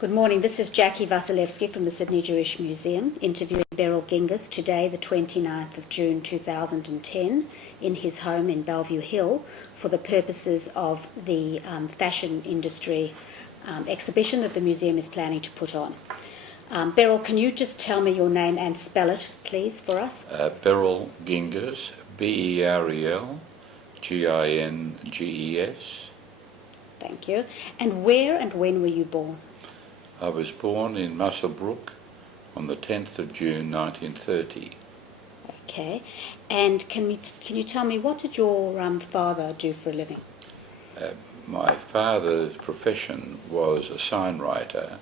Good morning. This is Jackie Vasilevsky from the Sydney Jewish Museum interviewing Berel Gingas today, the 29th of June 2010, in his home in Bellevue Hill for the purposes of the fashion industry exhibition that the museum is planning to put on. Berel, can you just tell me your name and spell it, please, for us? Berel Gingas, Berel Ginges. Thank you. And where and when were you born? I was born in Muswellbrook on the 10th of June 1930. Okay. And can you tell me, what did your father do for a living? My father's profession was a signwriter.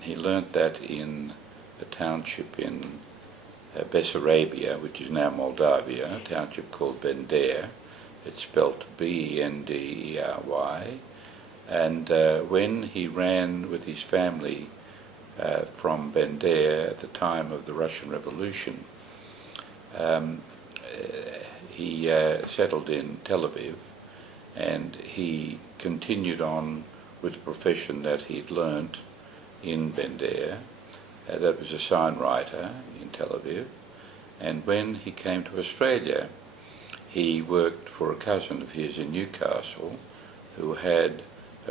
He learnt that in a township in Bessarabia, which is now Moldavia, a township called Bendery. It's spelt Bendery. And when he ran with his family from Bendery at the time of the Russian Revolution, he settled in Tel Aviv, and he continued on with the profession that he'd learnt in Bendery. That was a signwriter in Tel Aviv. And when he came to Australia, he worked for a cousin of his in Newcastle who had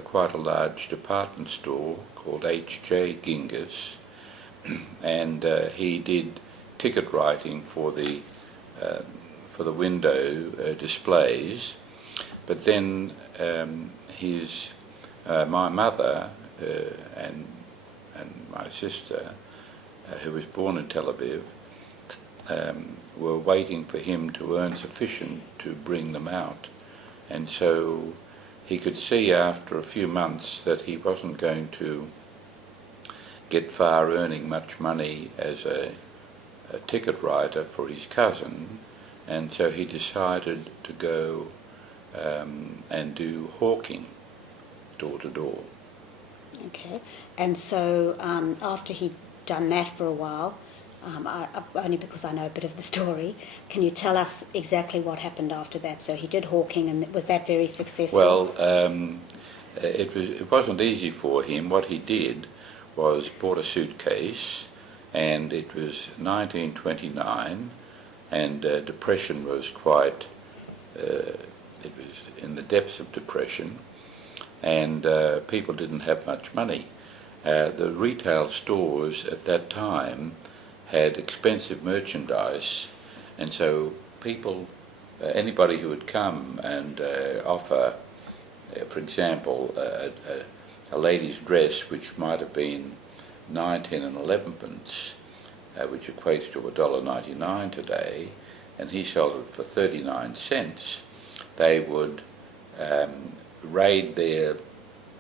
quite a large department store called H.J. Gingas, and he did ticket writing for the window displays. But then my mother and my sister, who was born in Tel Aviv, were waiting for him to earn sufficient to bring them out, and so he could see after a few months that he wasn't going to get far earning much money as a ticket writer for his cousin, and so he decided to go and do hawking door to door. Okay. And so after he'd done that for a while, only because I know a bit of the story, can you tell us exactly what happened after that? So he did hawking, and was that very successful? Well, it wasn't easy for him. What he did was bought a suitcase, and it was 1929, and depression was quite, it was in the depths of depression, and people didn't have much money. The retail stores at that time had expensive merchandise, and so people, anybody who would come and offer, for example, a lady's dress which might have been 9, 10 and 11 pence, which equates to $1.99 today, and he sold it for 39 cents, they would raid their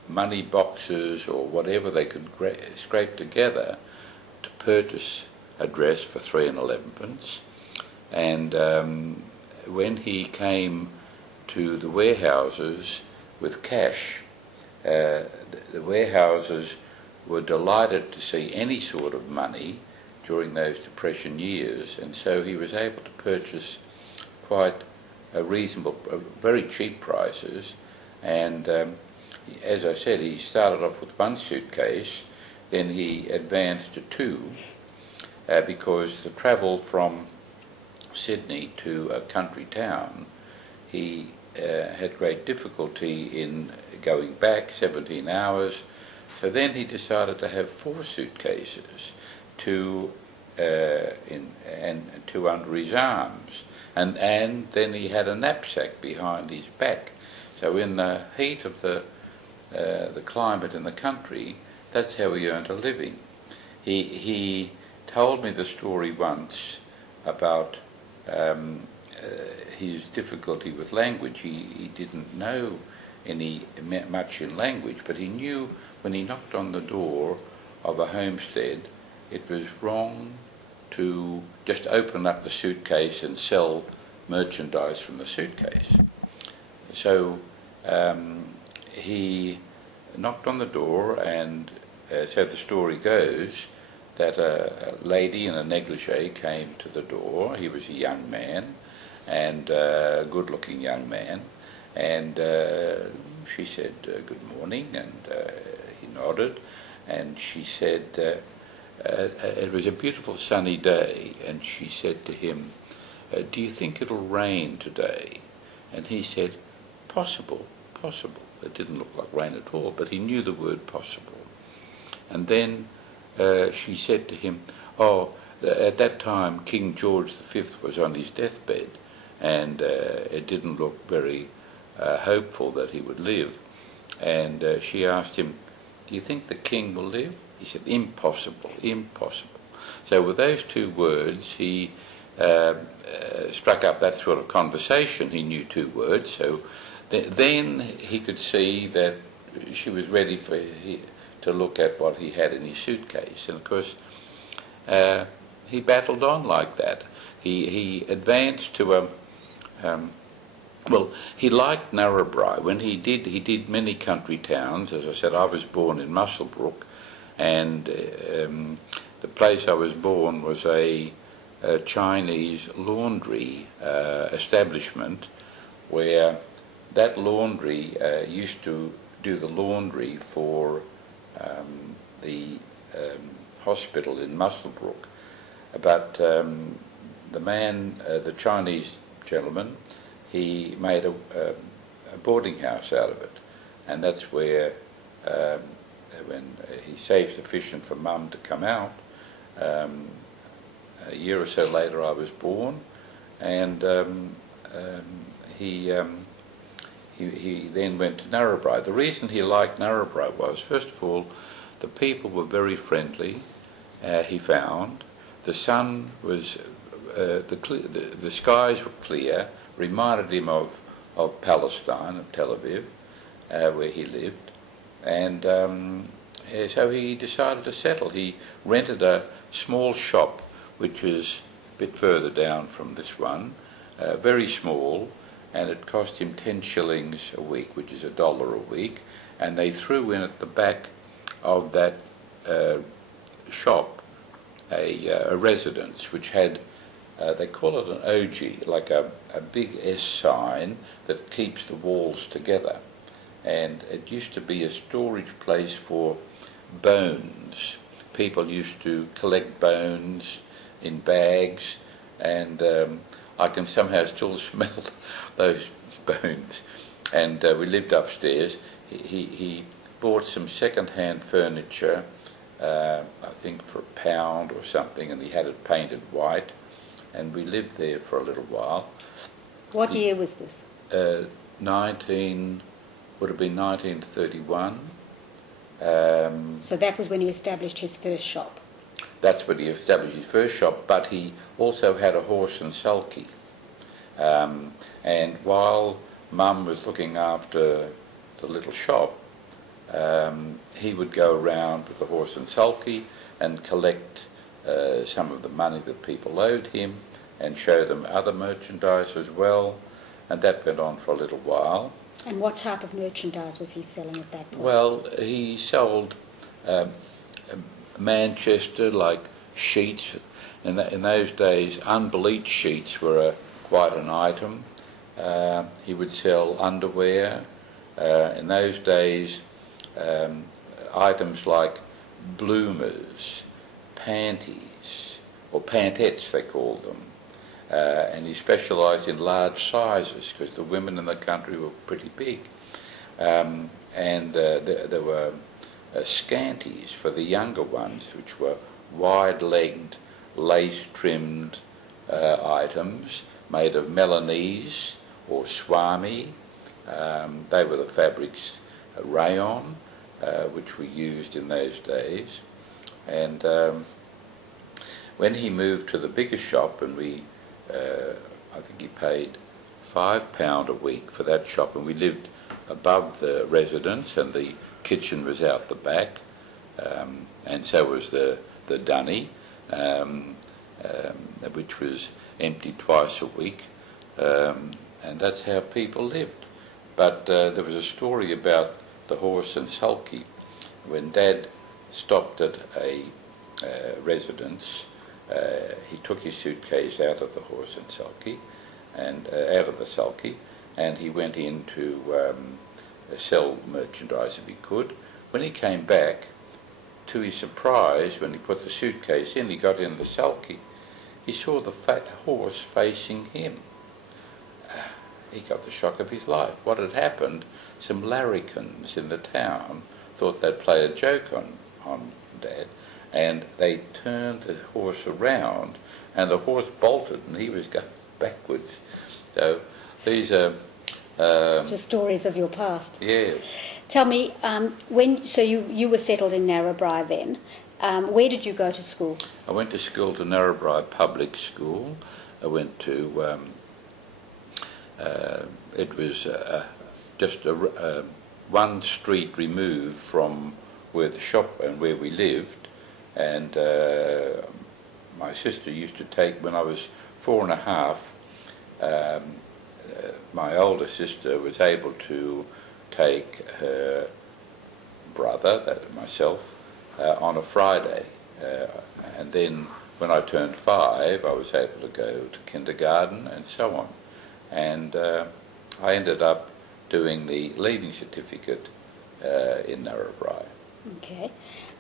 money boxes or whatever they could scrape together to purchase a dress for 3 and 11 pence. And when he came to the warehouses with cash, the warehouses were delighted to see any sort of money during those depression years, and so he was able to purchase quite a reasonable, very cheap prices. And as I said, he started off with one suitcase, then he advanced to two, because the travel from Sydney to a country town, he had great difficulty in going back, 17 hours. So then he decided to have 4 suitcases, two under his arms, and then he had a knapsack behind his back. So in the heat of the climate in the country, that's how he earned a living. He told me the story once about his difficulty with language. He didn't know much in language, but he knew when he knocked on the door of a homestead, it was wrong to just open up the suitcase and sell merchandise from the suitcase. So he knocked on the door, and so the story goes that a lady in a negligee came to the door. He was a young man, and a good-looking young man, and she said, good morning, and he nodded, and she said, it was a beautiful sunny day, and she said to him, do you think it'll rain today? And he said, possible, possible. It didn't look like rain at all, but he knew the word possible. And then she said to him, oh, at that time King George V was on his deathbed, and it didn't look very hopeful that he would live. And she asked him, do you think the king will live? He said, impossible, impossible. So with those two words, he struck up that sort of conversation. He knew two words, so then he could see that she was ready for to look at what he had in his suitcase. And of course, he battled on like that. He advanced to well, he liked Narrabri. When he did many country towns. As I said, I was born in Muswellbrook, and the place I was born was a Chinese laundry establishment, where that laundry used to do the laundry for the hospital in Muswellbrook. But the man, the Chinese gentleman, he made a boarding house out of it, and that's where when he saved sufficient for Mum to come out, a year or so later I was born, and he then went to Narrabri. The reason he liked Narrabri was, first of all, the people were very friendly. He found the sun was the skies were clear, reminded him of Palestine, of Tel Aviv, where he lived, and so he decided to settle. He rented a small shop, which was a bit further down from this one, very small, and it cost him 10 shillings a week, which is $1 a week, and they threw in at the back of that shop a residence which had, they call it an OG, like a big S sign that keeps the walls together, and it used to be a storage place for bones. People used to collect bones in bags, and I can somehow still smell those bones. And we lived upstairs. He bought some second-hand furniture, I think for £1 or something, and he had it painted white, and we lived there for a little while. What year was this? Would have been 1931. So that was when he established his first shop. That's when he established his first shop, but he also had a horse and sulky. And while Mum was looking after the little shop, he would go around with the horse and sulky and collect some of the money that people owed him and show them other merchandise as well, and that went on for a little while. And what type of merchandise was he selling at that point? Well, he sold Manchester, like sheets. In those days, unbleached sheets were quite an item. He would sell underwear. In those days, items like bloomers, panties, or pantettes they called them. And he specialised in large sizes because the women in the country were pretty big. And there were scanties for the younger ones, which were wide-legged, lace-trimmed items made of Melanese or swami. They were the fabrics, rayon, which were used in those days. And when he moved to the bigger shop, and I think he paid £5 a week for that shop, and we lived above the residence, and the kitchen was out the back, and so was the dunny, which was emptied twice a week, and that's how people lived. But there was a story about the horse and sulky. When Dad stopped at a residence, he took his suitcase out of the horse and sulky, and out of the sulky, and he went in to sell merchandise if he could. When he came back, to his surprise, when he put the suitcase in, he got in the sulky, he saw the fat horse facing him. He got the shock of his life. What had happened, some larrikins in the town thought they'd play a joke on Dad, and they turned the horse around, and the horse bolted, and he was going backwards. So these are just stories of your past. Yes. Tell me, you were settled in Narrabri then. Where did you go to school? I went to school, to Narrabri Public School. I went to it was just one street removed from where the shop and where we lived, and my sister used to take, when I was 4.5, my older sister was able to take her brother, myself, on a Friday, and then when I turned 5 I was able to go to kindergarten and so on, and I ended up doing the leaving certificate in Narrabri. Okay.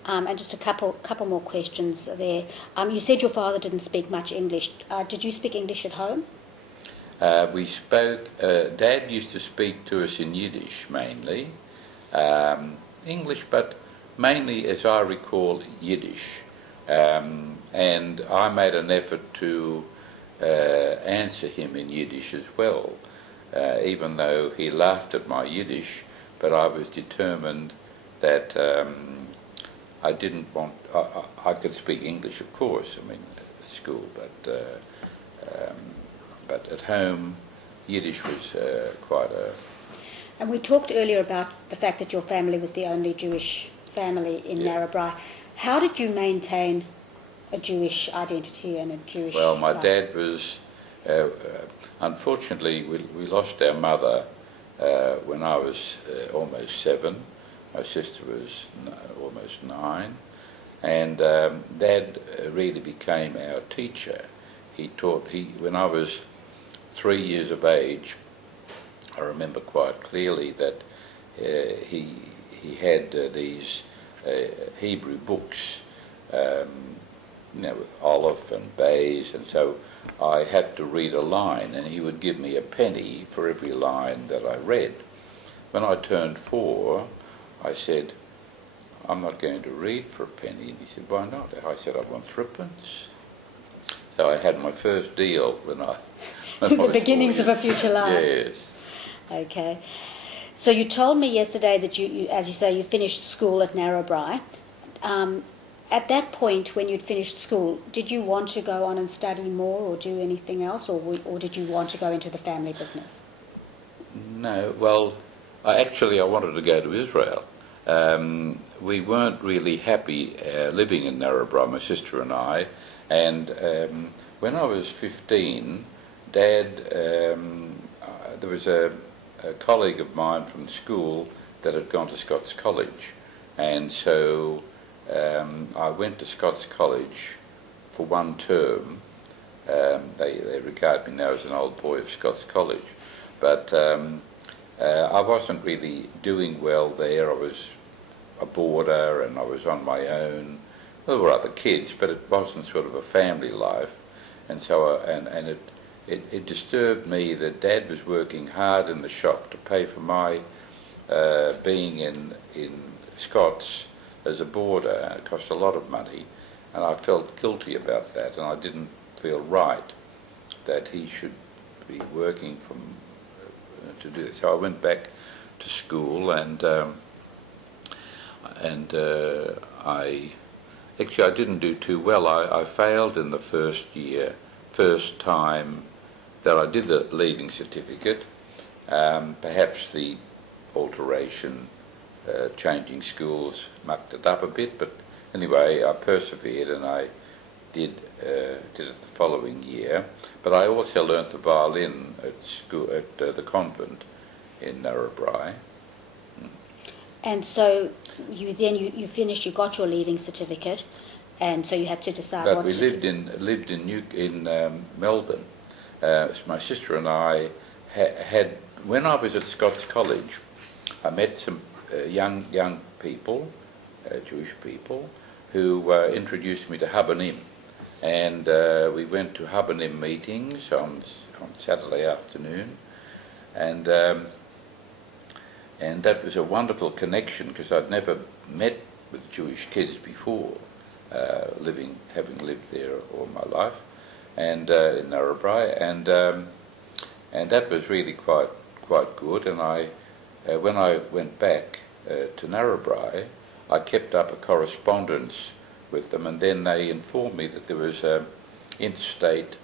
And just a couple more questions there. You said your father didn't speak much English. Did you speak English at home? We spoke, Dad used to speak to us in Yiddish mainly, English, but mainly, as I recall, Yiddish. And I made an effort to answer him in Yiddish as well, even though he laughed at my Yiddish, but I was determined that I didn't want, I could speak English, of course, I mean, at school, but at home, Yiddish was quite a... And we talked earlier about the fact that your family was the only Jewish family in Narrabri. How did you maintain a Jewish identity and a Jewish... Well, my life? dad was... unfortunately, we lost our mother when I was almost 7. My sister was almost 9. And Dad really became our teacher. He taught... when I was 3 years of age, I remember quite clearly that he had these Hebrew books, with Aleph and Bays, and so I had to read a line, and he would give me a penny for every line that I read. When I turned 4, I said, I'm not going to read for a penny. And he said, why not? I said, I want 3pence. So I had my first deal when I the beginnings of a future life. Yes. Okay. So you told me yesterday that you, as you say, you finished school at Narrabri. At that point, when you'd finished school, did you want to go on and study more or do anything else, or did you want to go into the family business? No. Well, I wanted to go to Israel. We weren't really happy living in Narrabri, my sister and I, and when I was 15, Dad, there was a colleague of mine from school that had gone to Scots College, and so I went to Scots College for 1 term. They regard me now as an old boy of Scots College, but I wasn't really doing well there. I was a boarder and I was on my own. There were other kids, but it wasn't sort of a family life, and so it disturbed me that Dad was working hard in the shop to pay for my being in Scots as a boarder. It cost a lot of money, and I felt guilty about that, and I didn't feel right that he should be working to do this. So I went back to school, and I didn't do too well. I failed in the first time that I did the leaving certificate. Perhaps the alteration, changing schools, mucked it up a bit, but anyway, I persevered and I did it the following year. But I also learnt the violin at school, at the convent in Narrabri. And so you finished, you got your leaving certificate, and so you had to decide but what we to lived in Melbourne. My sister and I had, when I was at Scots College, I met some young people Jewish people who introduced me to Habanim. And we went to Habanim meetings on Saturday afternoon, and that was a wonderful connection because I'd never met with Jewish kids before, having lived there all my life, and in Narrabri, and that was really quite good. And when I went back to Narrabri, I kept up a correspondence with them, and then they informed me that there was an interstate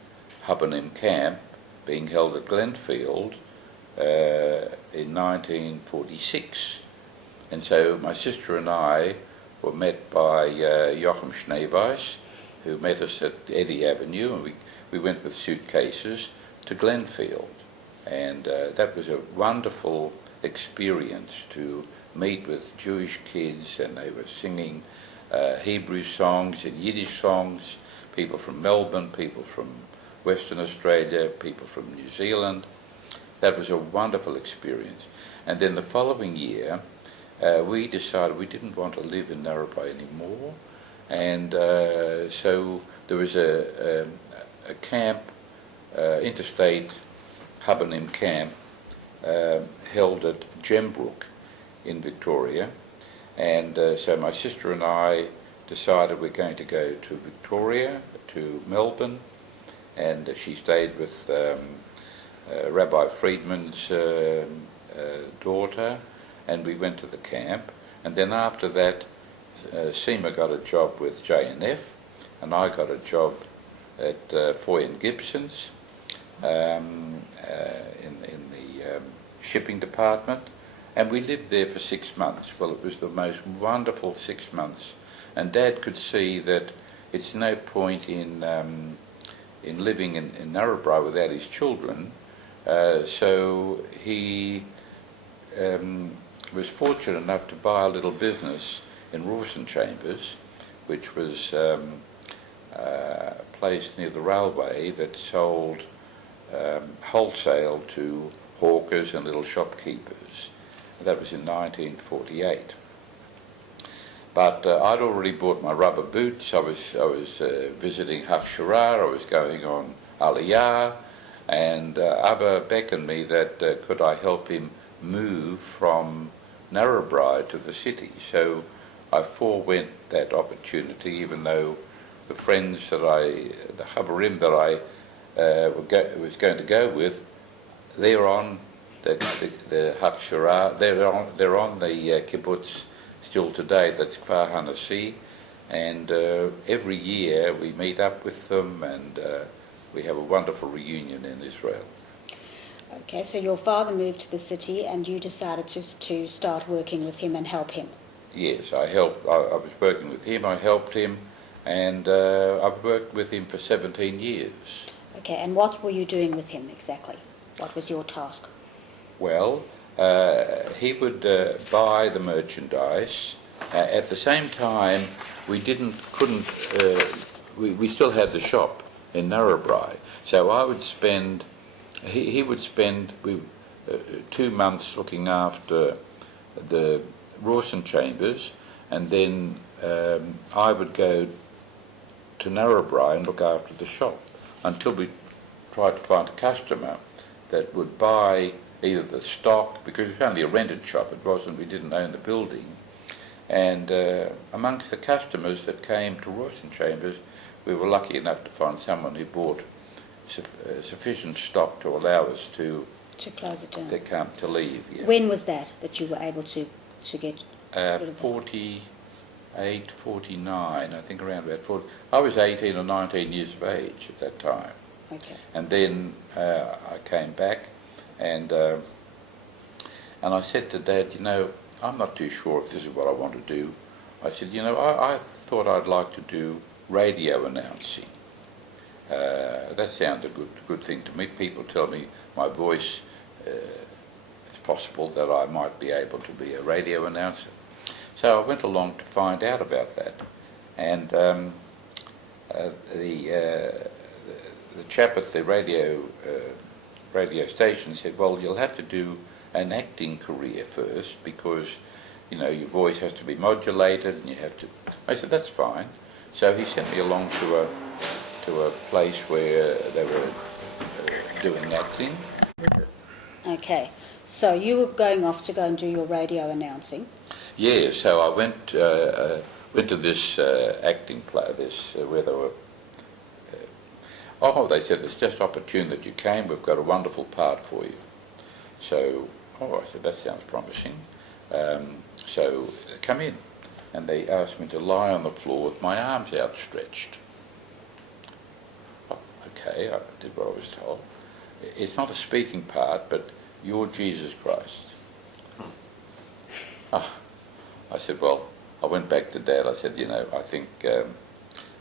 Habanim camp being held at Glenfield in 1946. And so my sister and I were met by Joachim Schneeweiss, who met us at Eddy Avenue, and we went with suitcases to Glenfield. And that was a wonderful experience to meet with Jewish kids, and they were singing Hebrew songs and Yiddish songs, people from Melbourne, people from Western Australia, people from New Zealand. That was a wonderful experience. And then the following year, we decided we didn't want to live in Narrabri anymore, and so there was a camp, interstate Habanim camp, held at Gembrook in Victoria, and so my sister and I decided we're going to go to Victoria, to Melbourne, and she stayed with Rabbi Friedman's daughter, and we went to the camp. And then after that, Seema got a job with J&F, and I got a job at Foy and Gibson's in the shipping department. And we lived there for 6 months. Well, it was the most wonderful 6 months. And Dad could see that it's no point in living in Narrabri without his children. So he was fortunate enough to buy a little business in Rawson Chambers, which was a place near the railway that sold wholesale to hawkers and little shopkeepers. That was in 1948. But I'd already bought my rubber boots. I was visiting Hakshara. I was going on Aliyah, and Abba beckoned me that could I help him move from Narrabri to the city. So I forewent that opportunity, even though the friends that the Chavarim that I was going to go with, they're on the Hakshara, they're on the kibbutz still today, that's Kfar Hanassi, and every year we meet up with them, and we have a wonderful reunion in Israel. Okay, so your father moved to the city and you decided just to start working with him and help him. Yes, I was working with him, I helped him, and I've worked with him for 17 years. Okay, and what were you doing with him exactly? What was your task? Well, he would buy the merchandise. At the same time, we still had the shop in Narrabri. So I would spend, he would spend 2 months looking after the Rawson Chambers, and then I would go to Narrabri and look after the shop until we tried to find a customer that would buy either the stock, because it was only a rented shop, we didn't own the building, and amongst the customers that came to Rawson Chambers, we were lucky enough to find someone who bought sufficient stock to allow us to close it down, to leave. Yeah. When was that you were able to get 48, 49, I think, around about 40. I was 18 or 19 years of age at that time. Okay. And then I came back, and I said to Dad, I'm not too sure if this is what I want to do. I said, I thought I'd like to do radio announcing. That sounded a good thing to me. People tell me my voice, it's possible that I might be able to be a radio announcer. So I went along to find out about that, and the chap at the radio station said, well, you'll have to do an acting career first, because your voice has to be modulated, and you have to. I said, that's fine. So he sent me along to a place where they were doing acting. Okay, so you were going off to go and do your radio announcing. Yeah, so I went to this acting play, where they were. They said, it's just opportune that you came. We've got a wonderful part for you. So, I said, that sounds promising. So come in, and they asked me to lie on the floor with my arms outstretched. Oh, okay, I did what I was told. It's not a speaking part, but you're Jesus Christ. I said, well, I went back to Dad. I said, I think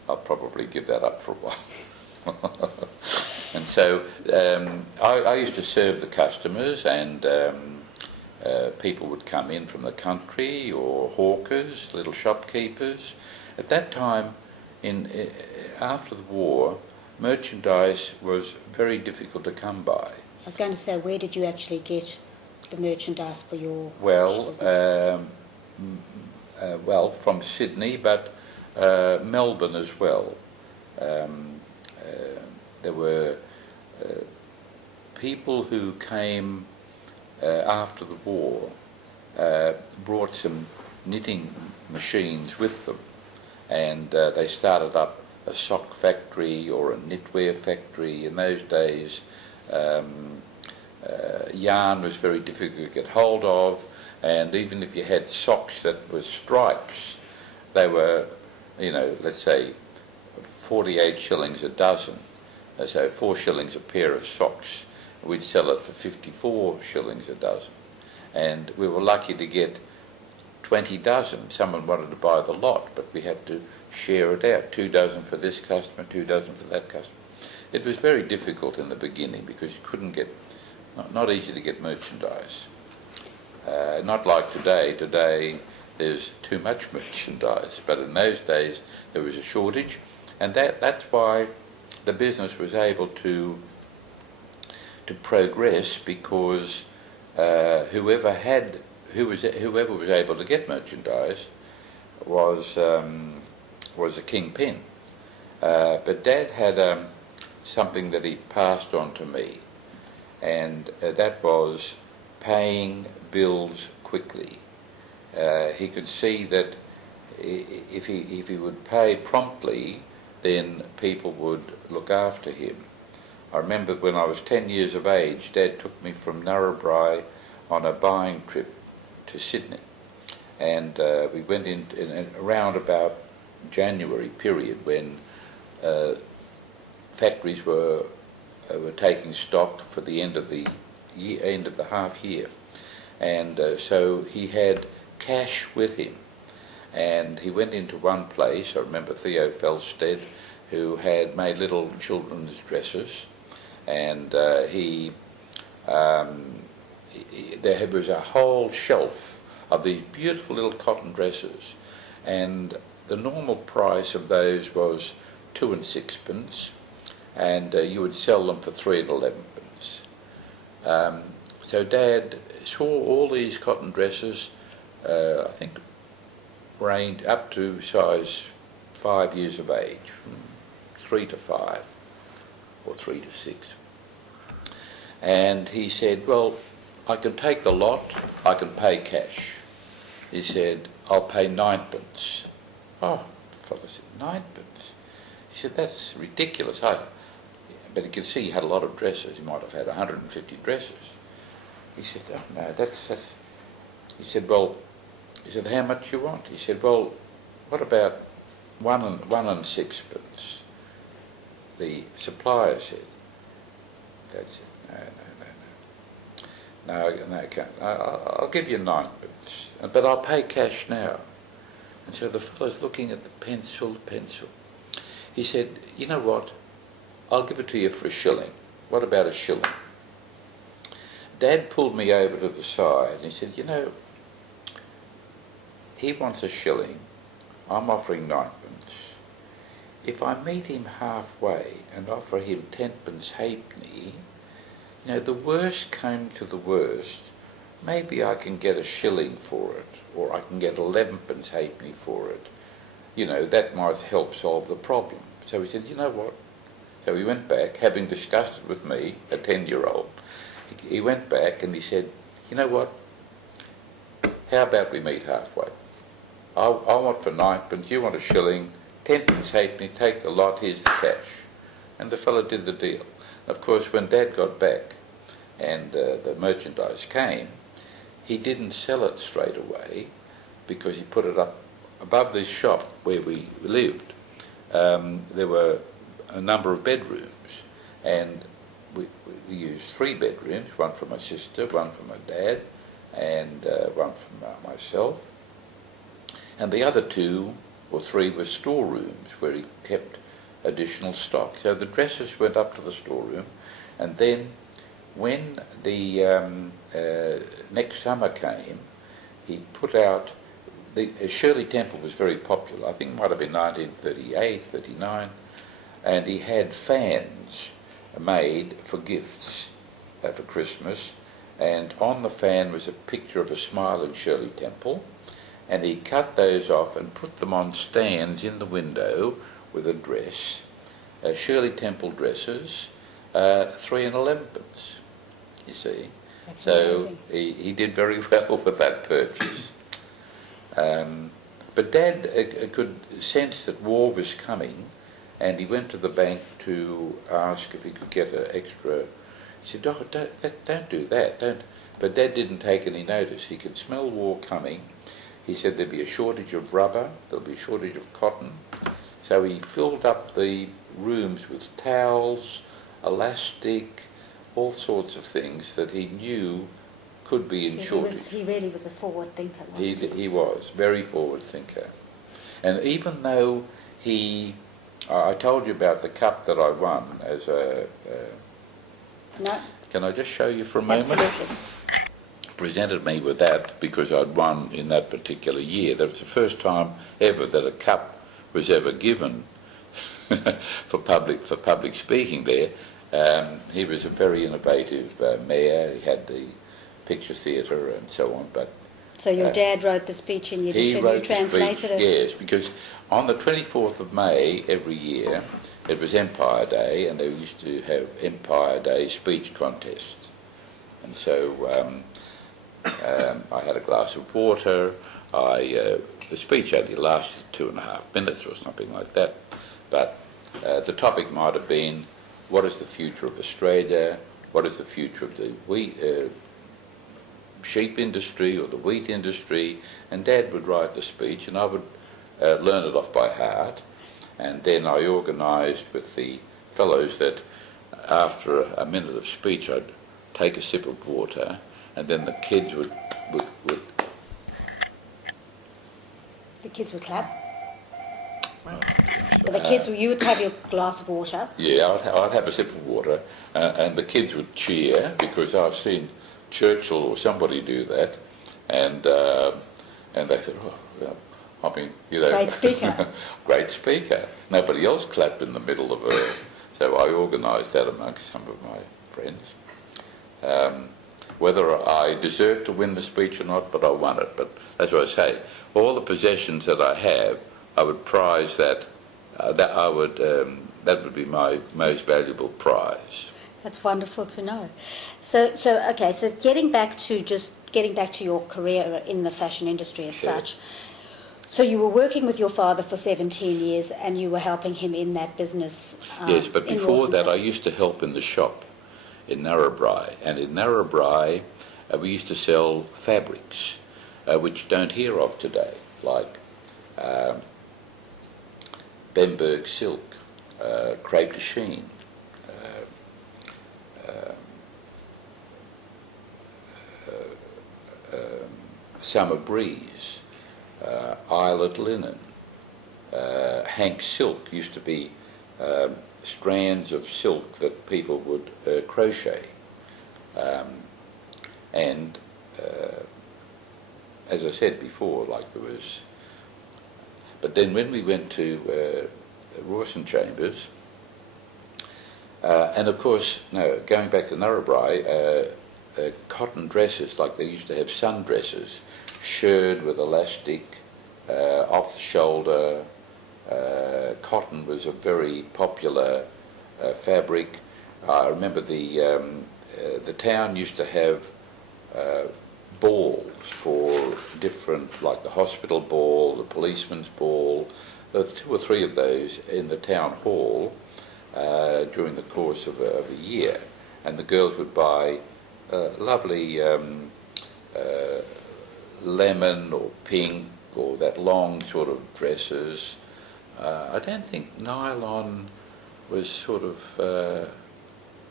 I'll probably give that up for a while. And so I used to serve the customers, and people would come in from the country, or hawkers, little shopkeepers. At that time, after the war, merchandise was very difficult to come by. I was going to say, where did you actually get the merchandise for your business? Well, from Sydney, but Melbourne as well. There were people who came after the war, brought some knitting machines with them, and they started up a sock factory or a knitwear factory. In those days, yarn was very difficult to get hold of, and even if you had socks that were stripes, they were, let's say 48 shillings a dozen. So 4 shillings a pair of socks. We'd sell it for 54 shillings a dozen. And we were lucky to get 20 dozen. Someone wanted to buy the lot, but we had to share it out. 2 dozen for this customer, 2 dozen for that customer. It was very difficult in the beginning because you couldn't get, not easy to get merchandise. Not like today. Today there's too much merchandise, but in those days there was a shortage, and that's why the business was able to progress, because whoever was able to get merchandise was a kingpin. But Dad had something that he passed on to me, and that was paying bills quickly. He could see that if he would pay promptly, then people would look after him. I remember when I was 10 years of age, Dad took me from Narrabri on a buying trip to Sydney, and we went in around about January period when factories were taking stock for the end of the year, end of the half year, and so he had cash with him. And he went into one place, I remember Theo Felstead, who had made little children's dresses, and there was a whole shelf of these beautiful little cotton dresses, and the normal price of those was 2 and 6pence, and you would sell them for 3 and 11pence. So Dad saw all these cotton dresses, I think ranged up to size 5 years of age, from 3 to 5 or 3 to 6. And he said, well, I can take the lot, I can pay cash. He said, I'll pay 9pence. Oh, the fellow said, 9pence? He said, that's ridiculous. But you could see he had a lot of dresses. He might have had 150 dresses. He said, oh no, that's... He said, well, how much you want? He said, well, what about 1 and 6pence? The supplier said. Dad said, no, I can't. I'll give you 9pence, but I'll pay cash now. And so the fellow's looking at the pencil. He said, you know what? I'll give it to you for $1 shilling. What about $1 shilling? Dad pulled me over to the side and he said, he wants $1 shilling, I'm offering 9pence. If I meet him halfway and offer him 10pence halfpenny, the worst came to the worst, maybe I can get a shilling for it, or I can get 11 pence halfpenny for it. You know, that might help solve the problem. So he said, you know what? So he went back, having discussed it with me, a 10-year-old. He went back and he said, you know what? How about we meet halfway? I want for 9 pence, you want a shilling, 10 pence halfpenny, take the lot, here's the cash. And the fellow did the deal. Of course, when Dad got back and the merchandise came, he didn't sell it straight away because he put it up above this shop where we lived. There were a number of bedrooms, and we used 3 bedrooms, one for my sister, one for my dad, and one for myself. And the other 2 or 3 were storerooms where he kept additional stock. So the dresses went up to the storeroom, and then when the next summer came, he put out, Shirley Temple was very popular, I think it might have been 1938, 39, and he had fans made for gifts for Christmas, and on the fan was a picture of a smiling Shirley Temple, and he cut those off and put them on stands in the window with a dress, Shirley Temple dresses, 3 and 11 pence, you see. That's so he did very well with that purchase. But Dad could sense that war was coming, and he went to the bank to ask if he could get an extra. He said, "Oh, don't do that, don't." But Dad didn't take any notice. He could smell war coming. He said there'd be a shortage of rubber, there'll be a shortage of cotton. So he filled up the rooms with towels, elastic, all sorts of things that he knew could be in shortage. He really was a forward thinker, wasn't he? He was, very forward thinker. And even though I told you about the cup that I won as a... No. Can I just show you for a moment? Absolutely. Presented me with that because I'd won in that particular year. That was the first time ever that a cup was ever given for public speaking there. He was a very innovative mayor. He had the picture theatre and so on. But so your dad wrote the speech in Yiddish and you translated it? Yes, because on the 24th of May every year, it was Empire Day, and they used to have Empire Day speech contests. And so I had a glass of water. The speech only lasted 2.5 minutes or something like that. But the topic might have been, what is the future of Australia? What is the future of the sheep industry or the wheat industry? And Dad would write the speech, and I would learn it off by heart. And then I organised with the fellows that after a minute of speech I'd take a sip of water, and then the kids would The kids would clap? Well, the kids, you would have your glass of water. Yeah, I'd have a sip of water, and the kids would cheer, because I've seen Churchill or somebody do that, and they thought, oh, well, I mean, you know... Great speaker. Great speaker. Nobody else clapped in the middle of it. So I organised that amongst some of my friends. Whether I deserved to win the speech or not, but I won it. But as I say, all the possessions that I have, I would prize that. That would be my most valuable prize. That's wonderful to know. So getting back to your career in the fashion industry as such. So you were working with your father for 17 years, and you were helping him in that business. Yes, but before that, I used to help in the shop in Narrabri, and in Narrabri we used to sell fabrics which you don't hear of today, like Bemberg silk, crepe de chine, summer breeze, eyelet linen, Hank silk. Used to be strands of silk that people would crochet, and as I said before, like there was. But then when we went to Rawson Chambers, and of course, no, going back to Narrabri, cotton dresses, like they used to have sundresses, shirred with elastic, off the shoulder. Cotton was a very popular fabric. I remember the town used to have balls for different, like the hospital ball, the policeman's ball. There were 2 or 3 of those in the town hall during the course of a year, and the girls would buy lovely lemon or pink or that long sort of dresses. I don't think nylon was sort of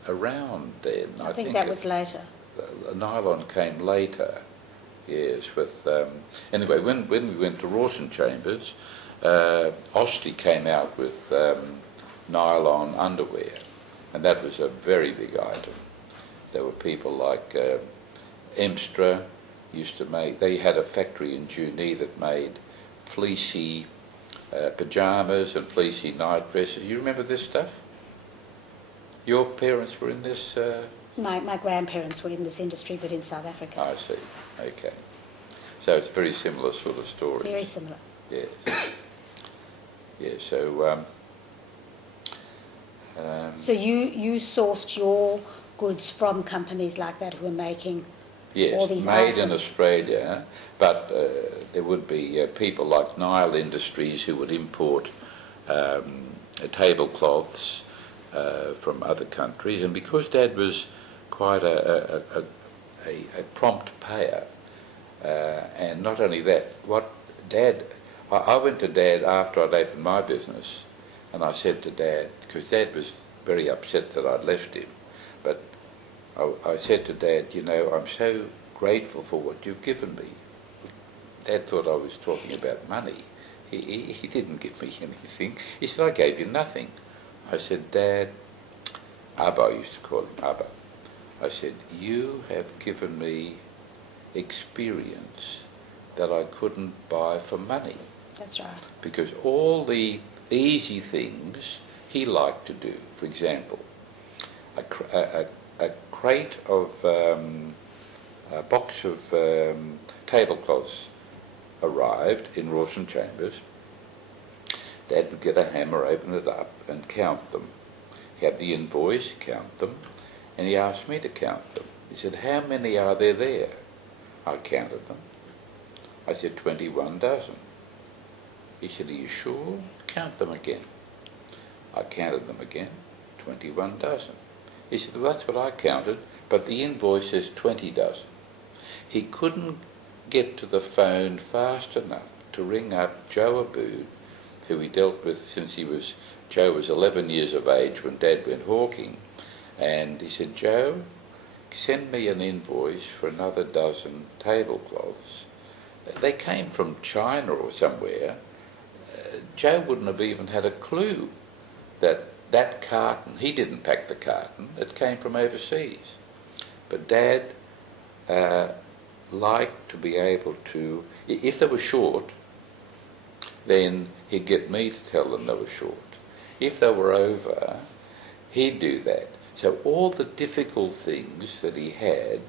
around then. I think that was later. Nylon came later, yes. With anyway, when we went to Rawson Chambers, Osti came out with nylon underwear, and that was a very big item. There were people like Emstra used to make. They had a factory in Junee that made fleecy pyjamas and fleecy night dresses. You remember this stuff? Your parents were in this? My grandparents were in this industry, but in South Africa. I see. Okay. So it's a very similar sort of story. Very similar. Yes. Yeah. So. So you sourced your goods from companies like that who were making all these made items. in Australia, but there would be people like Nile Industries who would import tablecloths from other countries, and because Dad was quite a prompt payer, and not only that, I went to Dad after I'd opened my business, and I said to Dad, because Dad was very upset that I'd left him, but I said to Dad, you know, I'm so grateful for what you've given me. Dad thought I was talking about money. He didn't give me anything. He said, I gave you nothing. I said, Dad, Abba, I used to call him Abba. I said, you have given me experience that I couldn't buy for money. That's right. Because all easy things he liked to do. For example, a crate of a box of tablecloths arrived in Rawson Chambers. Dad would get a hammer, open it up and count them. He had the invoice, count them, and he asked me to count them. He said, how many are there? I counted them. I said, 21 dozen. He said, are you sure? Count them again. I counted them again, 21 dozen. He said, well, that's what I counted, but the invoice says 20 dozen. He couldn't get to the phone fast enough to ring up Joe Abood, who he dealt with since Joe was 11 years of age when Dad went hawking, and he said, Joe, send me an invoice for another dozen tablecloths. They came from China or somewhere. Joe wouldn't have even had a clue that carton, he didn't pack the carton, it came from overseas. But Dad liked to be able to, if they were short, then he'd get me to tell them they were short. If they were over, he'd do that. So all the difficult things that he had,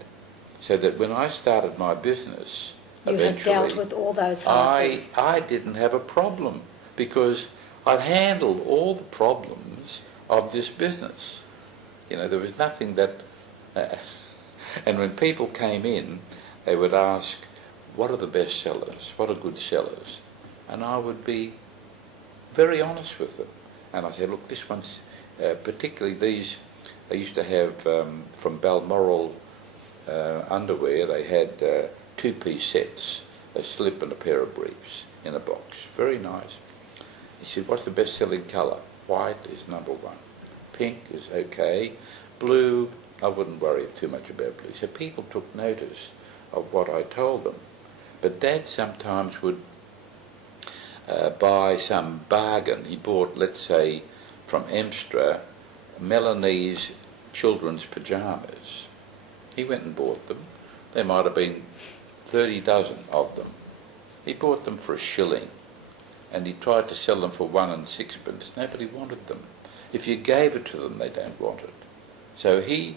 so that when I started my business, you eventually, had dealt with all those hard things. I didn't have a problem because I'd handled all the problems of this business. You know, there was nothing that... and when people came in, they would ask, what are the best sellers? What are good sellers? And I would be very honest with them. And I said, look, this one's... particularly these... They used to have, from Balmoral underwear, they had 2-piece sets, a slip and a pair of briefs in a box. Very nice. He said, what's the best-selling colour? White is number 1. Pink is okay. Blue, I wouldn't worry too much about blue. So people took notice of what I told them. But Dad sometimes would buy some bargain. He bought, let's say, from Emstra, Melanie's children's pyjamas. He went and bought them. There might have been 30 dozen of them. He bought them for $1, and he tried to sell them for 1 6 pence. Nobody wanted them. If you gave it to them, they don't want it. So he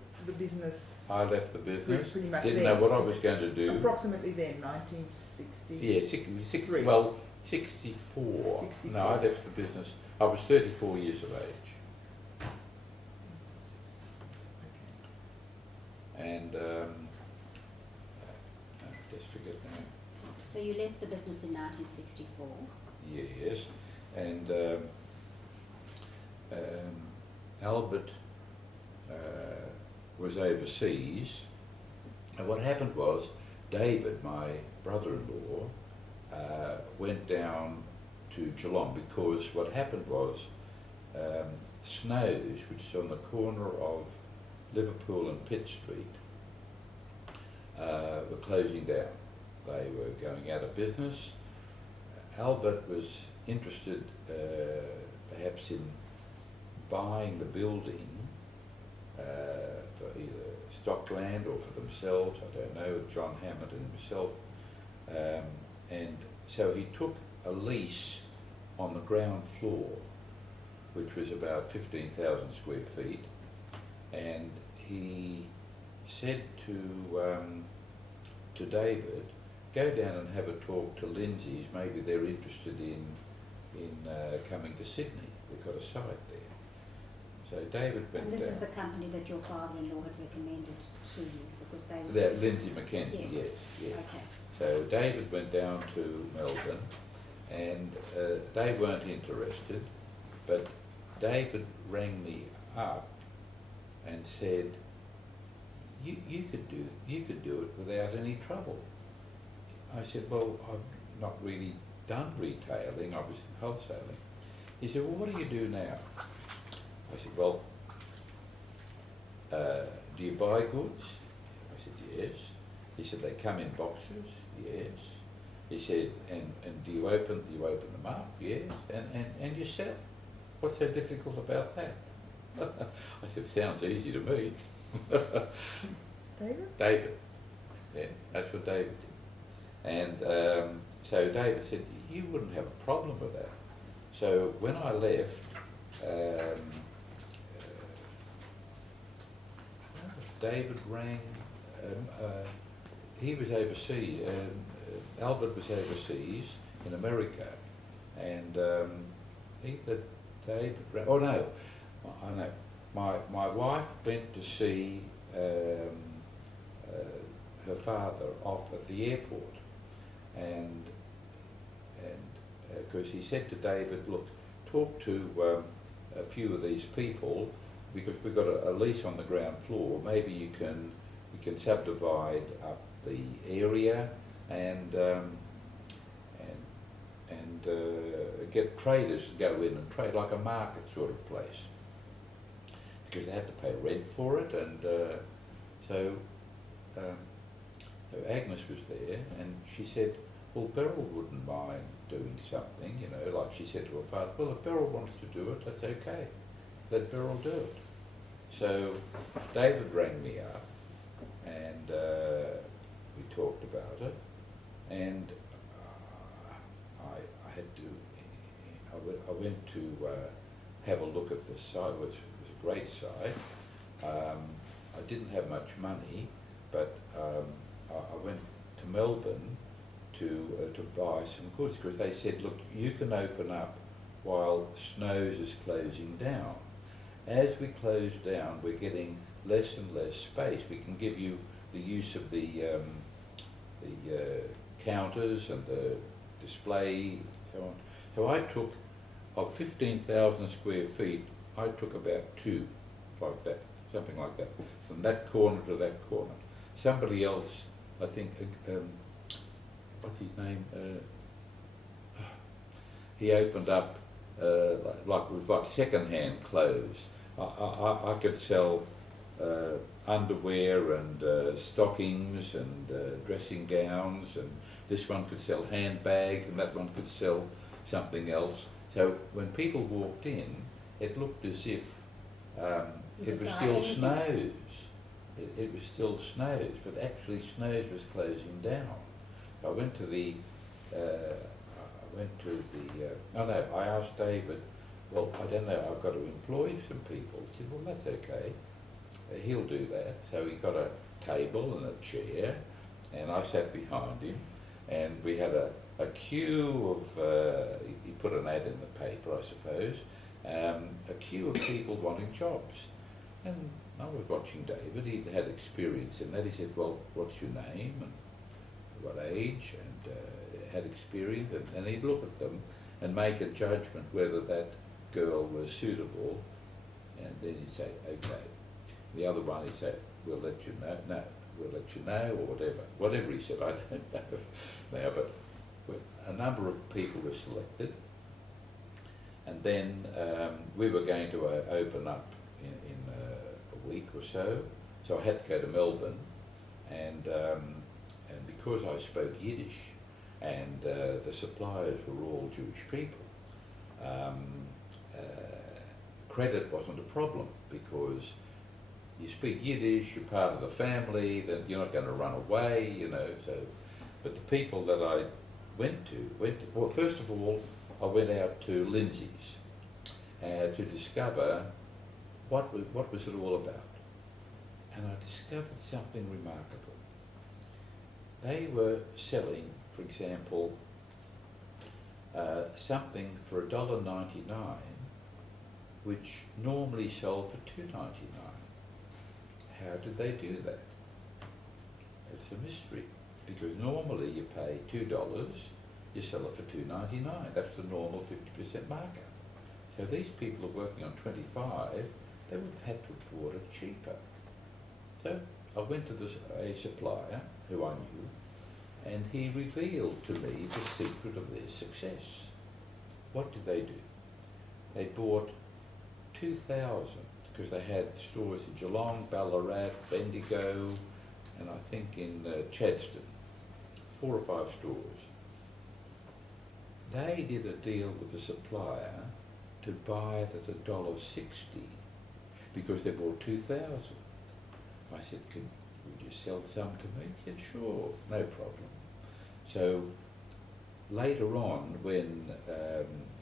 the business? I left the business. Pretty much Didn't then. know what I was going to do. Approximately then, 1960. Yeah, 64. 64. No, I left the business. I was 34 years of age. And just forget now. So you left the business in 1964. Yes, and Albert was overseas, and what happened was David, my brother-in-law, went down to Geelong because what happened was Snows, which is on the corner of Liverpool and Pitt Street, were closing down. They were going out of business. Albert was interested perhaps in buying the building for either stockland or for themselves, I don't know, John Hammond and himself. And so he took a lease on the ground floor, which was about 15,000 square feet, and he said to David, go down and have a talk to Lindsay's, maybe they're interested in coming to Sydney. We've got a site there. So David went And this down. is the company that your father-in-law had recommended to you because they were... That Lindsay Mackenzie, Yes. yes. Okay. So David went down to Melbourne, and they weren't interested, but David rang me up and said, you could do it without any trouble. I said, well, I've not really done retailing, I was wholesaling. He said, well, what do you do now? I said, well, do you buy goods? I said, yes. He said, they come in boxes? Yes. He said, and do you open them up? Yes. And you sell? What's so difficult about that? I said, sounds easy to me. David? David. Yeah, that's what David did. And so David said, you wouldn't have a problem with that. So when I left, David rang, he was overseas, Albert was overseas in America, and either David rang, oh no, I know, my wife went to see her father off at the airport, and because he said to David, look, talk to a few of these people, because we've got a lease on the ground floor. Maybe you can subdivide up the area and get traders to go in and trade like a market sort of place, because they had to pay rent for it, and so Agnes was there, and she said, well, Berel wouldn't mind doing something, you know, like she said to her father, well, if Berel wants to do it, that's okay, let Berel do it. So David rang me up, and we talked about it, and I went to have a look at the site, which was a great site. I didn't have much money, but I went to Melbourne to buy some goods, because they said, look, you can open up while Snows is closing down. As we close down, we're getting less and less space. We can give you the use of the counters and the display, so on. So I took, of 15,000 square feet, I took about 2, like that, something like that, from that corner to that corner. Somebody else, I think, what's his name? He opened up like it was like second-hand clothes. I could sell underwear and stockings and dressing gowns, and this one could sell handbags, and that one could sell something else. So when people walked in, it looked as if it was still Snows. It was still Snows, but actually Snows was closing down. I went to the, oh no, I asked David, well, I don't know, I've got to employ some people. He said, well, that's okay. he'll do that. So he got a table and a chair, and I sat behind him, and we had a queue of, he put an ad in the paper, I suppose, a queue of people wanting jobs. And I was watching David. He had experience in that. He said, well, what's your name and what age, and had experience, and he'd look at them and make a judgment whether that girl was suitable, and then he'd say, okay. The other one he'd say, we'll let you know, no, we'll let you know, or whatever he said, I don't know now, but a number of people were selected, and then we were going to open up in a week or so I had to go to Melbourne, and because I spoke Yiddish, and the suppliers were all Jewish people, credit wasn't a problem, because you speak Yiddish, you're part of the family, then you're not going to run away, you know. So, but the people that I went to, well, first of all, I went out to Lindsay's to discover what was it all about. And I discovered something remarkable. They were selling, for example, something for $1.99, which normally sold for $2.99. How did they do that? It's a mystery, because normally you pay $2, you sell it for $2.99. That's the normal 50% markup. So these people are working on 25, they would have had to have bought it cheaper. So I went to a supplier who I knew, and he revealed to me the secret of their success. What did they do? They bought 2,000, because they had stores in Geelong, Ballarat, Bendigo, and I think in Chadstone, 4 or 5 stores. They did a deal with the supplier to buy it at $1.60, because they bought 2,000. I said, would you sell some to me? He said, sure, no problem. So later on, when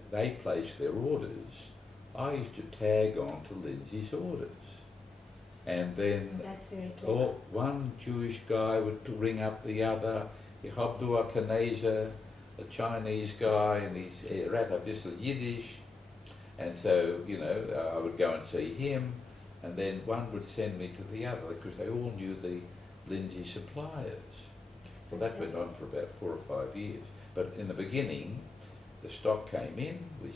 they placed their orders, I used to tag on to Lindsay's orders. And then that's very clever. One Jewish guy would ring up the other, ich hab du a Chineser, a Chinese guy, and he's rat a bisschen Yiddish. And so, you know, I would go and see him, and then one would send me to the other, because they all knew the Lindsay suppliers. Well, that went on for about 4 or 5 years. But in the beginning, the stock came in, we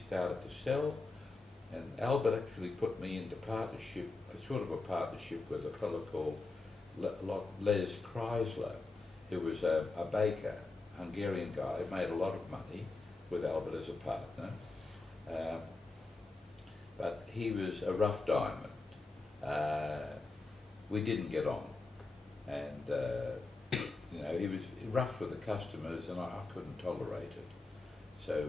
started to sell, and Albert actually put me into partnership, a sort of a partnership with a fellow called Les Chrysler, who was a baker, Hungarian guy, made a lot of money with Albert as a partner. But he was a rough diamond. We didn't get on, and you know, he was rough with the customers, and I couldn't tolerate it. So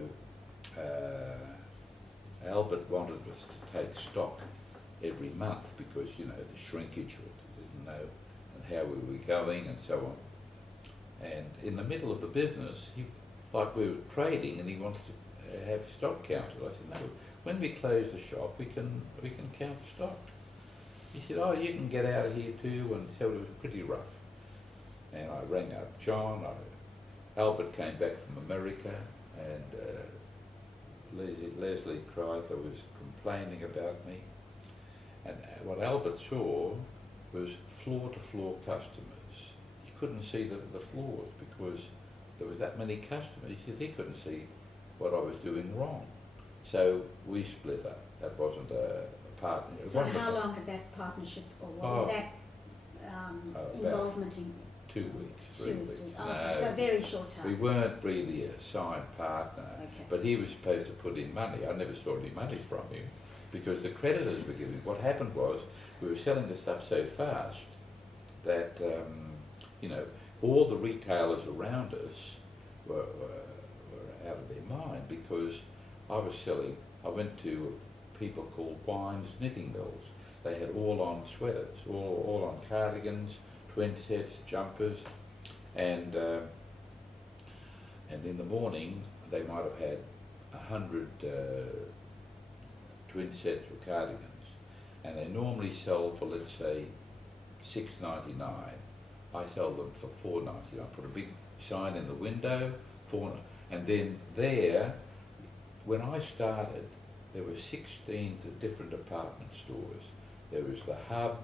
Albert wanted us to take stock every month, because, you know, the shrinkage, didn't know, and how we were going and so on. And in the middle of the business, like we were trading, and he wants to have stock counted. I said, no, when we close the shop, we can count stock. He said, oh, you can get out of here too, and so it was pretty rough. And I rang up John. Albert came back from America, and Leslie Chrysler was complaining about me. And what Albert saw was floor-to-floor customers. He couldn't see the floors, because there was that many customers. He said he couldn't see what I was doing wrong. So we split up. That wasn't a partner. So how long had that partnership, or what was that involvement in? 2 weeks, 3 weeks. Okay, so very short time. We weren't really a signed partner, but he was supposed to put in money. I never saw any money from him, because the creditors were giving. What happened was, we were selling the stuff so fast that, you know, all the retailers around us were out of their mind, because I went to people called Wine's Knitting Mills. They had all-on sweaters, all on cardigans, twin sets, jumpers, and in the morning they might have had 100 twin sets or cardigans, and they normally sell for, let's say, $6.99. I sell them for $4.99. Put a big sign in the window, and then there, when I started, there were 16 different department stores. There was the Hub,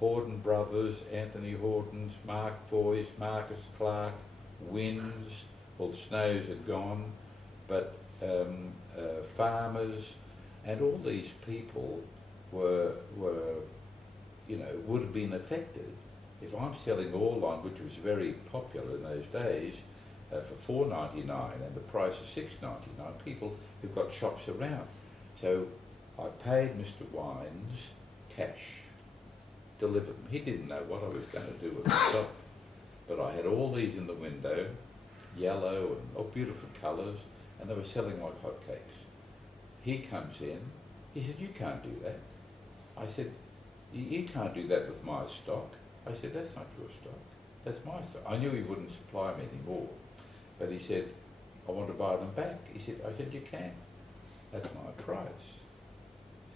Horden Brothers, Anthony Horton's, Mark Foy's, Marcus Clark, Wynn's. Well, the Snows had gone, but Farmers, and all these people were, would have been affected if I'm selling all on, which was very popular in those days, for $4.99 and the price of $6.99. People who've got shops around. So I paid Mr. Wines cash, delivered them. He didn't know what I was going to do with the stock, but I had all these in the window, yellow and beautiful colours, and they were selling like hotcakes. He comes in, he said, "You can't do that." I said, "You can't do that with my stock." I said, "That's not your stock, that's my stock." I knew he wouldn't supply me anymore, but he said, "I want to buy them back." I said, "You can, that's my price."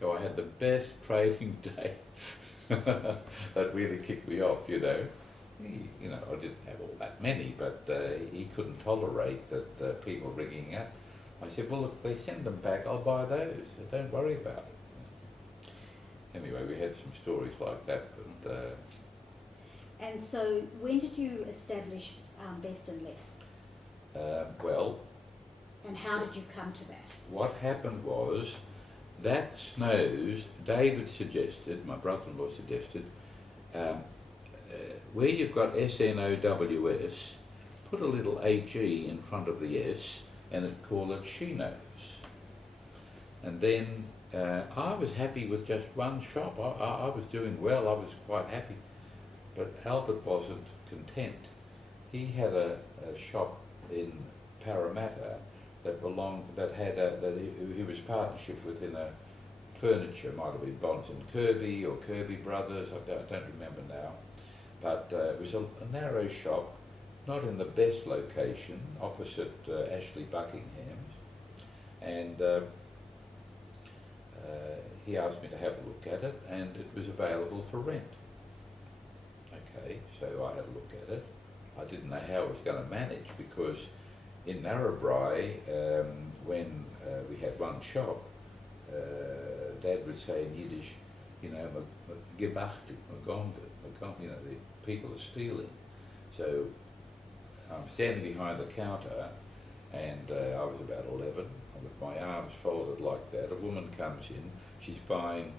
So I had the best trading day. That really kicked me off, I didn't have all that many, but he couldn't tolerate that people ringing up. I said, "Well, if they send them back, I'll buy those, so don't worry about it." Anyway, we had some stories like that. And so, when did you establish Best and Less? Well, and how did you come to that? What happened was, that Snows, David suggested, my brother-in-law suggested, where you've got SNOWS, put a little HE in front of the S and call it She Knows. And then I was happy with just one shop. I was doing well, I was quite happy. But Albert wasn't content. He had a shop in Parramatta he was partnership with in a furniture, might have been Bonds and Kirby or Kirby Brothers, I don't remember now. But it was a narrow shop, not in the best location, opposite Ashley Buckingham's. And he asked me to have a look at it, and it was available for rent. Okay, so I had a look at it. I didn't know how I was going to manage, because in Narrabri, when we had one shop, Dad would say in Yiddish, gebachtig, the people are stealing. So I'm standing behind the counter, and I was about 11, with my arms folded like that. A woman comes in, she's buying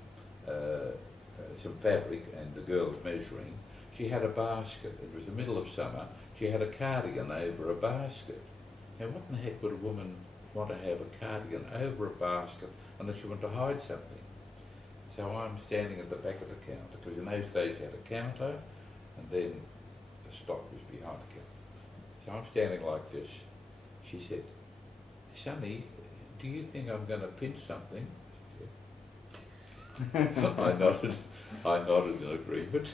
some fabric, and the girl's measuring. She had a basket. It was the middle of summer. She had a cardigan over a basket. Now, what in the heck would a woman want to have a cardigan over a basket unless you want to hide something? So I'm standing at the back of the counter, because in those days you had a counter, and then the stock was behind the counter. So I'm standing like this. She said, "Sonny, do you think I'm going to pinch something?" I nodded in agreement.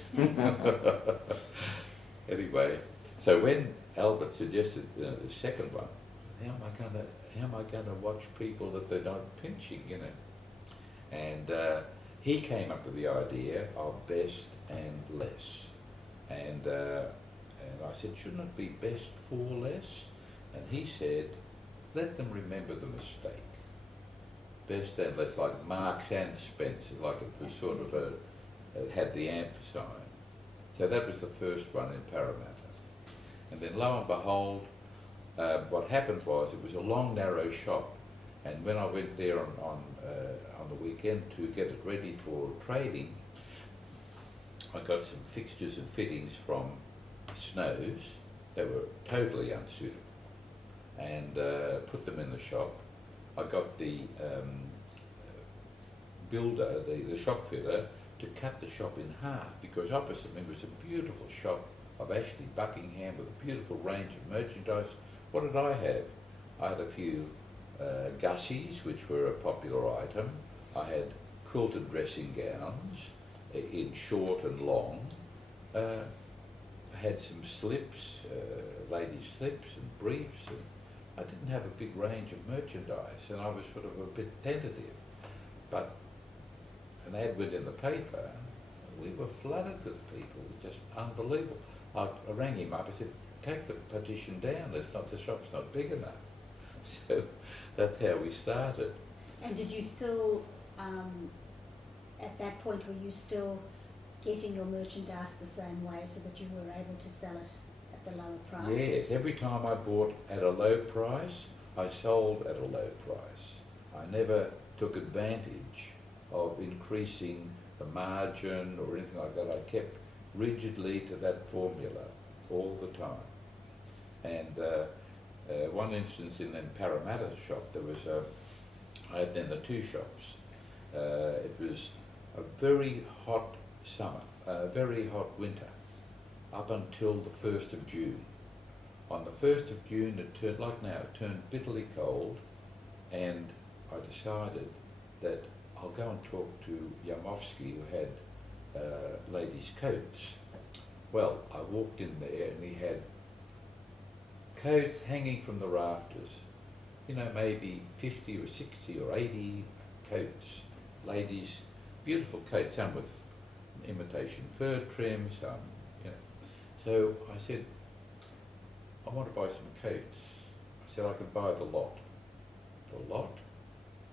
Anyway, so when Albert suggested the second one, how am I going to watch people that they're not pinching, And he came up with the idea of Best and Less, and I said, "Shouldn't it be Best for Less?" And he said, "Let them remember the mistake. Best and Less, like Marks and Spencer, like it was sort of it had the amp sign." So that was the first one in Parramatta. And then lo and behold, what happened was, it was a long, narrow shop, and when I went there on the weekend to get it ready for trading, I got some fixtures and fittings from Snows. They were totally unsuitable, and put them in the shop. I got the builder, the shop fitter, to cut the shop in half, because opposite me was a beautiful shop of Ashley Buckingham with a beautiful range of merchandise. What did I have? I had a few gussies, which were a popular item. I had quilted dressing gowns in short and long. I had some slips, ladies' slips and briefs, and I didn't have a big range of merchandise, and I was sort of a bit tentative. But an ad went in the paper, we were flooded with people, just unbelievable. I rang him up, I said, take the partition down, the shop's not big enough. So that's how we started. And did you still, at that point, were you still getting your merchandise the same way so that you were able to sell it at the lower price? Yes, every time I bought at a low price, I sold at a low price. I never took advantage of increasing the margin or anything like that. I kept rigidly to that formula all the time. And one instance in the Parramatta shop, I had then the two shops. It was a very hot summer, a very hot winter, up until the 1st of June. On the 1st of June, it turned, like now, it turned bitterly cold, and I decided that I'll go and talk to Yamovsky, who had ladies' coats. Well, I walked in there and he had coats hanging from the rafters, you know, maybe 50 or 60 or 80 coats, ladies, beautiful coats, some with imitation fur trim, some, you know. So I said, I want to buy some coats. I said I could buy the lot. The lot?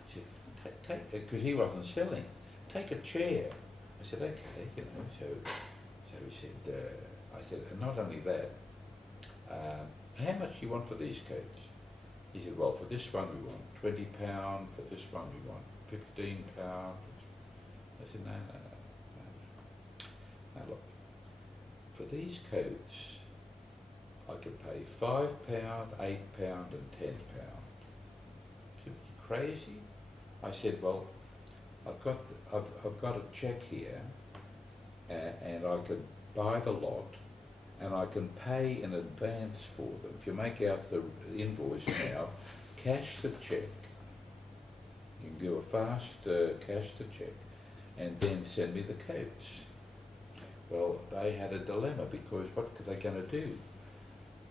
He said, take, because he wasn't selling, take a chair. I said, okay, you know, so he said, I said, and not only that, how much do you want for these coats? He said, well, for this one we want £20, for this one we want £15. I said, no. Now look, for these coats, I could pay £5, £8 and £10. He said, you crazy? I said, well, I've got a cheque here, and I could buy the lot, and I can pay in advance for them. If you make out the invoice now, cash the cheque. You can do a fast cash the cheque, and then send me the coats. Well, they had a dilemma, because what were they going to do?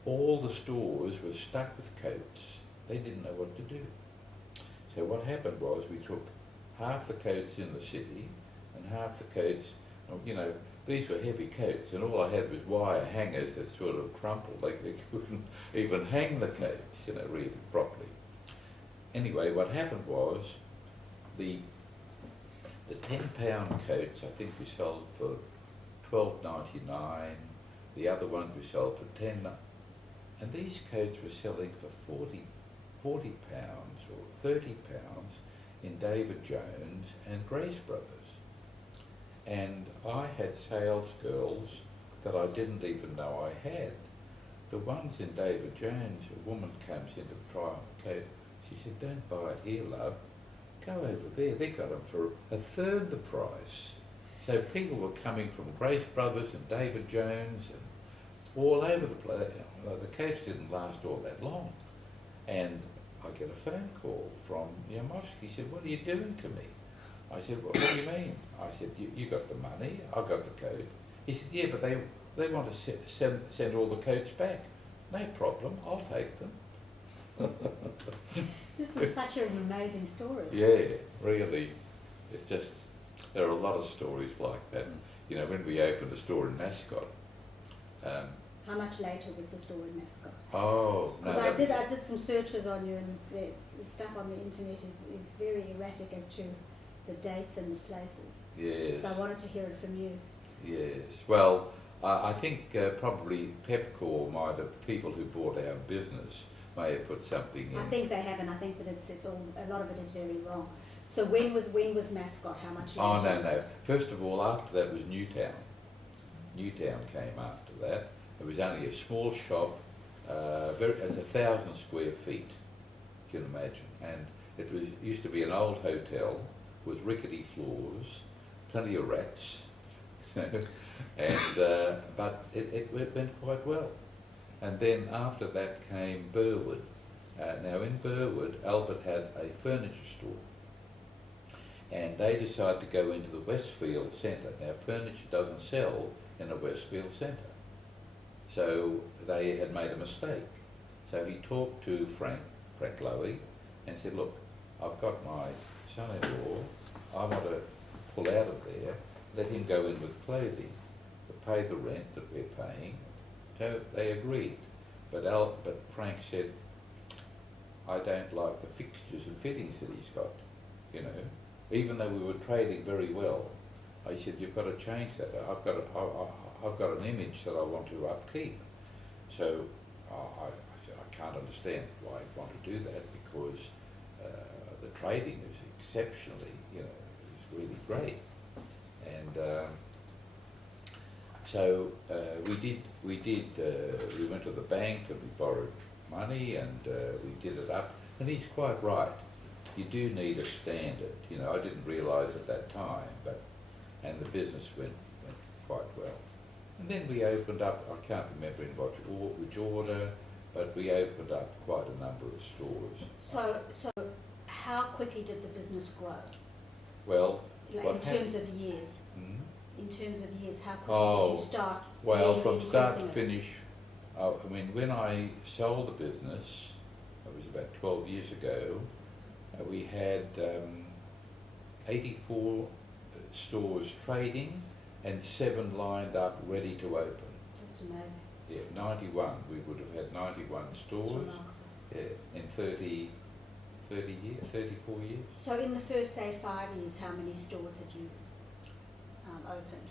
All the stores were stuck with coats. They didn't know what to do. So what happened was, we took half the coats in the city and half the coats, you know, these were heavy coats, and all I had was wire hangers that sort of crumpled, like they couldn't even hang the coats, you know, really properly. Anyway, what happened was, the £10 coats, I think we sold for $12.99, the other ones we sold for $10, and these coats were selling for £40 or £30 in David Jones and Grace Brothers. And I had sales girls that I didn't even know I had. The ones in David Jones, a woman comes in to try on a coat, she said, don't buy it here, love, go over there, they got them for a third the price. So people were coming from Grace Brothers and David Jones and all over the place. The coats didn't last all that long. And I get a phone call from Yamovsky. He said, what are you doing to me? I said, well, what do you mean? I said, you got the money, I got the coat. He said, yeah, but they want to send all the coats back. No problem, I'll take them. This is such an amazing story. Yeah, really. It's just, there are a lot of stories like that. You know, when we opened the store in Mascot. How much later was the store in Mascot? Oh, no. Because I did some searches on you, and the stuff on the internet is very erratic as to the dates and the places. Yes. So I wanted to hear it from you. Yes. Well, I think probably Pepcor might have, people who bought our business may have put something in. I think they have, and I think that it's all, a lot of it is very wrong. So when was Mascot? How much? Oh, no. First of all, after that was Newtown. Newtown came after that. It was only a small shop, it's 1,000 square feet, you can imagine. And it used to be an old hotel with rickety floors, plenty of rats, and but it went quite well. And then after that came Burwood. Now in Burwood, Albert had a furniture store, and they decided to go into the Westfield Centre. Now furniture doesn't sell in a Westfield Centre, so they had made a mistake. So he talked to Frank Lowy, and said, look, I've got my son-in-law, I want to pull out of there, let him go in with clothing, pay the rent that we're paying. So they agreed. But Frank said, I don't like the fixtures and fittings that he's got, you know. Even though we were trading very well, I said, you've got to change that. I've got an image that I want to upkeep. So I said, I can't understand why you want to do that, because the trading is exceptionally, you know, is really great. And so we went to the bank and we borrowed money and we did it up. And he's quite right. You do need a standard. You know, I didn't realise at that time, and the business went quite well. And then we opened up, I can't remember in which order, but we opened up quite a number of stores. So how quickly did the business grow? Well, like in terms of years. Hmm? In terms of years, how quickly did you start? Well, really from start to increasing it? finish, I mean, when I sold the business, it was about 12 years ago, we had 84 stores trading and 7 lined up ready to open. That's amazing. Yeah, 91. We would have had 91 stores in 34 years. So in the first, say, 5 years, how many stores had you opened?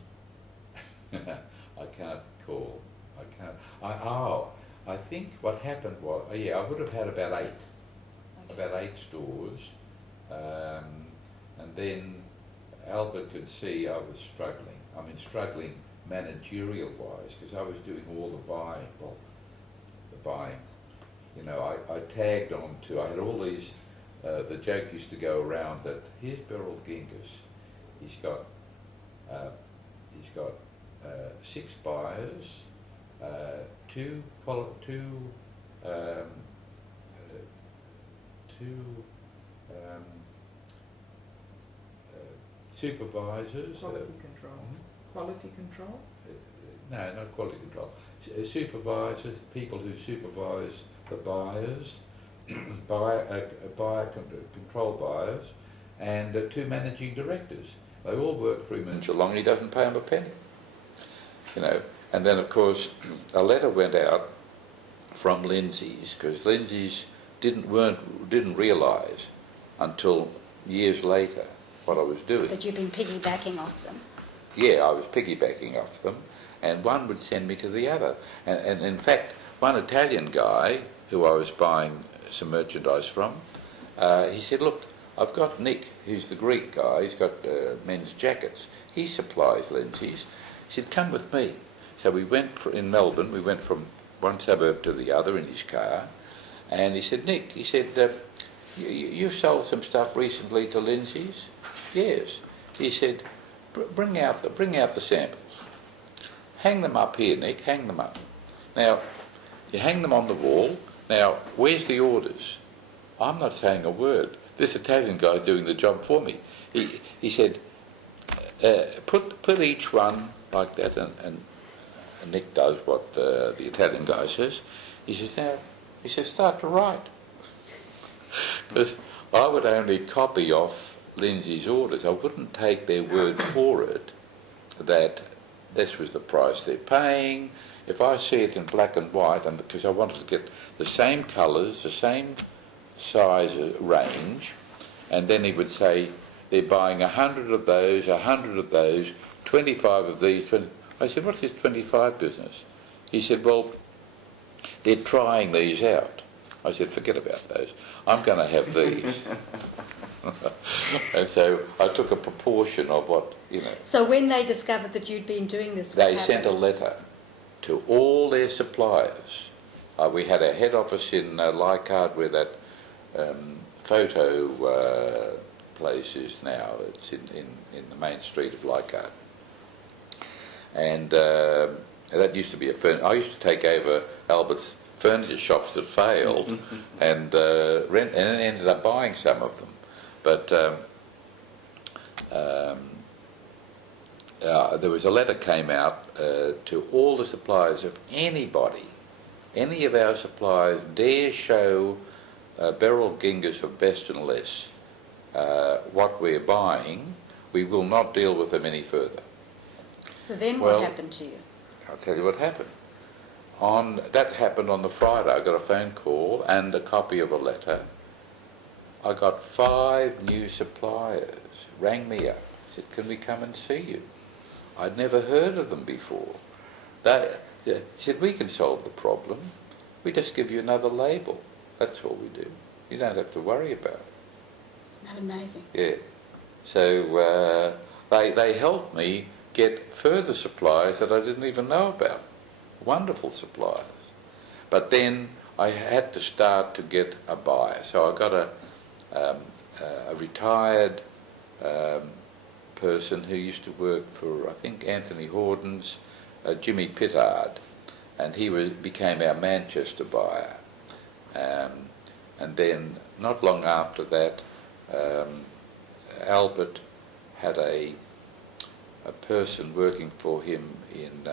I can't call. I think what happened was, I would have had about 8. Okay. About 8 stores. And then Albert could see I was struggling. I mean, struggling managerial-wise, because I was doing all the buying. You know, I tagged on to, I had all these, the joke used to go around that, here's Berel Gingas. He's got 6 buyers, 2 supervisors. Quality control. Quality control? No, not quality control. Supervisors, people who supervise the buyers, control buyers, and 2 managing directors. They all work for him in Geelong. He doesn't pay them a penny. You know, and then of course a letter went out from Lindsay's, because Lindsay's didn't realise until years later what I was doing. That you've been piggybacking off them. Yeah, I was piggybacking off them, and one would send me to the other. And in fact, one Italian guy who I was buying some merchandise from, he said, look, I've got Nick, who's the Greek guy, he's got men's jackets. He supplies Lindsay's. He said, come with me. So we went, in Melbourne, we went from one suburb to the other in his car, and he said, Nick, he said, you sold some stuff recently to Lindsay's? Yes. He said, bring out the samples. Hang them up here, Nick, hang them up. Now, you hang them on the wall. Now, where's the orders? I'm not saying a word. This Italian guy's doing the job for me. He said, put each one like that, and Nick does what the Italian guy says. He says, now, he says, start to write. Because I would only copy off Lindsay's orders. I wouldn't take their word for it that this was the price they're paying. If I see it in black and white, and because I wanted to get the same colours, the same size range, and then he would say, they're buying 100 of those, 100 of those, 25 of these. 20. I said, what's this 25 business? He said, well, they're trying these out. I said, forget about those. I'm going to have these. And so I took a proportion of what, you know. So when they discovered that you'd been doing this, they sent a letter to all their suppliers. We had a head office in Leichhardt, where that photo place is now. It's in the main street of Leichhardt. And that used to be I used to take over Albert's furniture shops that failed and ended up buying some of them. But there was a letter came out to all the suppliers of anybody, any of our suppliers dare show Berel Gingas of best and less what we're buying, We will not deal with them any further. So then Well, what happened to you? I'll tell you what happened. That happened on the Friday. I got a phone call and a copy of a letter. I got 5 new suppliers, rang me up, said, can we come and see you? I'd never heard of them before. They said, we can solve the problem. We just give you another label. That's all we do. You don't have to worry about it. Isn't that amazing? Yeah. So they helped me get further suppliers that I didn't even know about. Wonderful suppliers. But then I had to start to get a buyer. So I got a retired person who used to work for, I think, Anthony Horden's Jimmy Pittard, and he became our Manchester buyer. And then not long after that, Albert had a person working for him in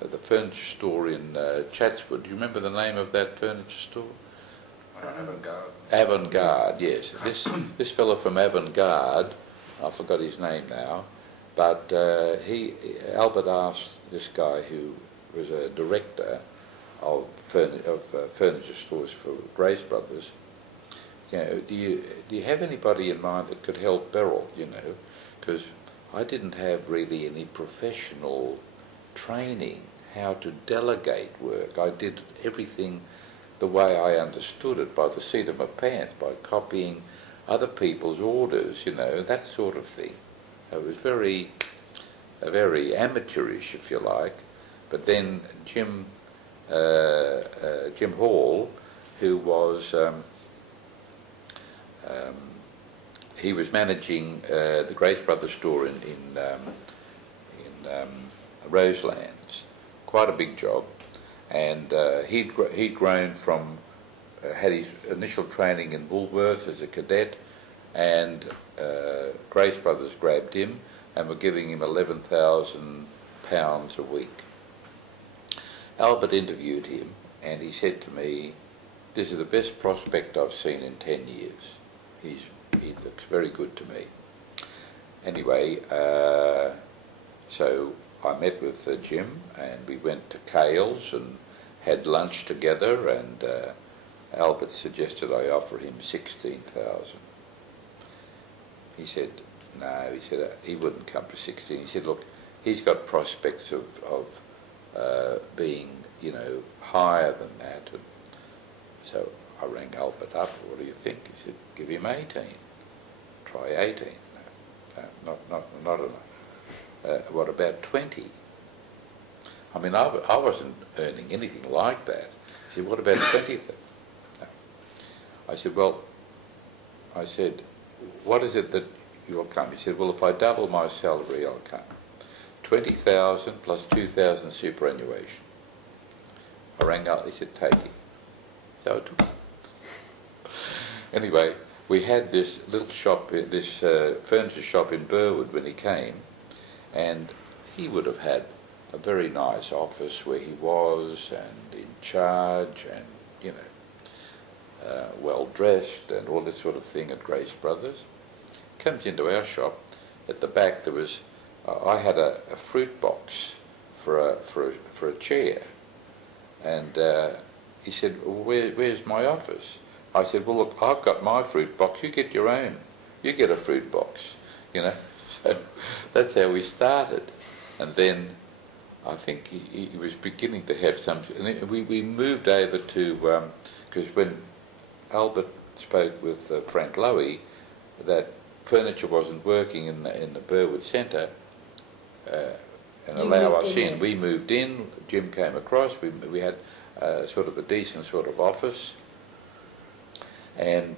the furniture store in Chatswood. Do you remember the name of that furniture store? Avant-garde. Avant-garde, yes. This fellow from Avant-garde, I forgot his name now, but Albert asked this guy who was a director of furniture stores for Grace Brothers, you know, do you have anybody in mind that could help Berel, you know, because I didn't have really any professional training how to delegate work. I did everything the way I understood it, by the seat of my pants, by copying other people's orders, you know, that sort of thing. It was very amateurish, if you like. But then Jim Hall, who was he was managing the Grace Brothers store in Roselands, quite a big job, and he'd grown from had his initial training in Woolworths as a cadet, and Grace Brothers grabbed him and were giving him £11,000 a week. Albert interviewed him, and he said to me, "This is the best prospect I've seen in 10 years. He looks very good to me." Anyway, so I met with Jim, and we went to Kale's and had lunch together, and Albert suggested I offer him 16,000. He said, no, he said he wouldn't come for 16. He said, look, he's got prospects of being, you know, higher than that. And so I rang Albert up. What do you think? He said, give him 18. Try 18. No, not enough. What about 20? I mean, I wasn't earning anything like that. He said, what about 20? No. I said, well, what is it that you'll come? He said, well, if I double my salary, I'll come. 20,000 plus 2,000 superannuation. I rang up, he said, take it. So I took it. Anyway, we had this little shop, this furniture shop in Burwood when he came, and he would have had a very nice office where he was and in charge and, you know, well dressed and all this sort of thing at Grace Brothers. Comes into our shop. At the back there was, I had a fruit box for a chair, and he said, well, where's my office? I said, well, look, I've got my fruit box. You get your own. You get a fruit box, you know. So that's how we started, and then I think he was beginning to have some. And we moved over to because when Albert spoke with Frank Lowy that furniture wasn't working in the Burwood Centre and allow us in. We moved in. Jim came across. We had sort of a decent sort of office, and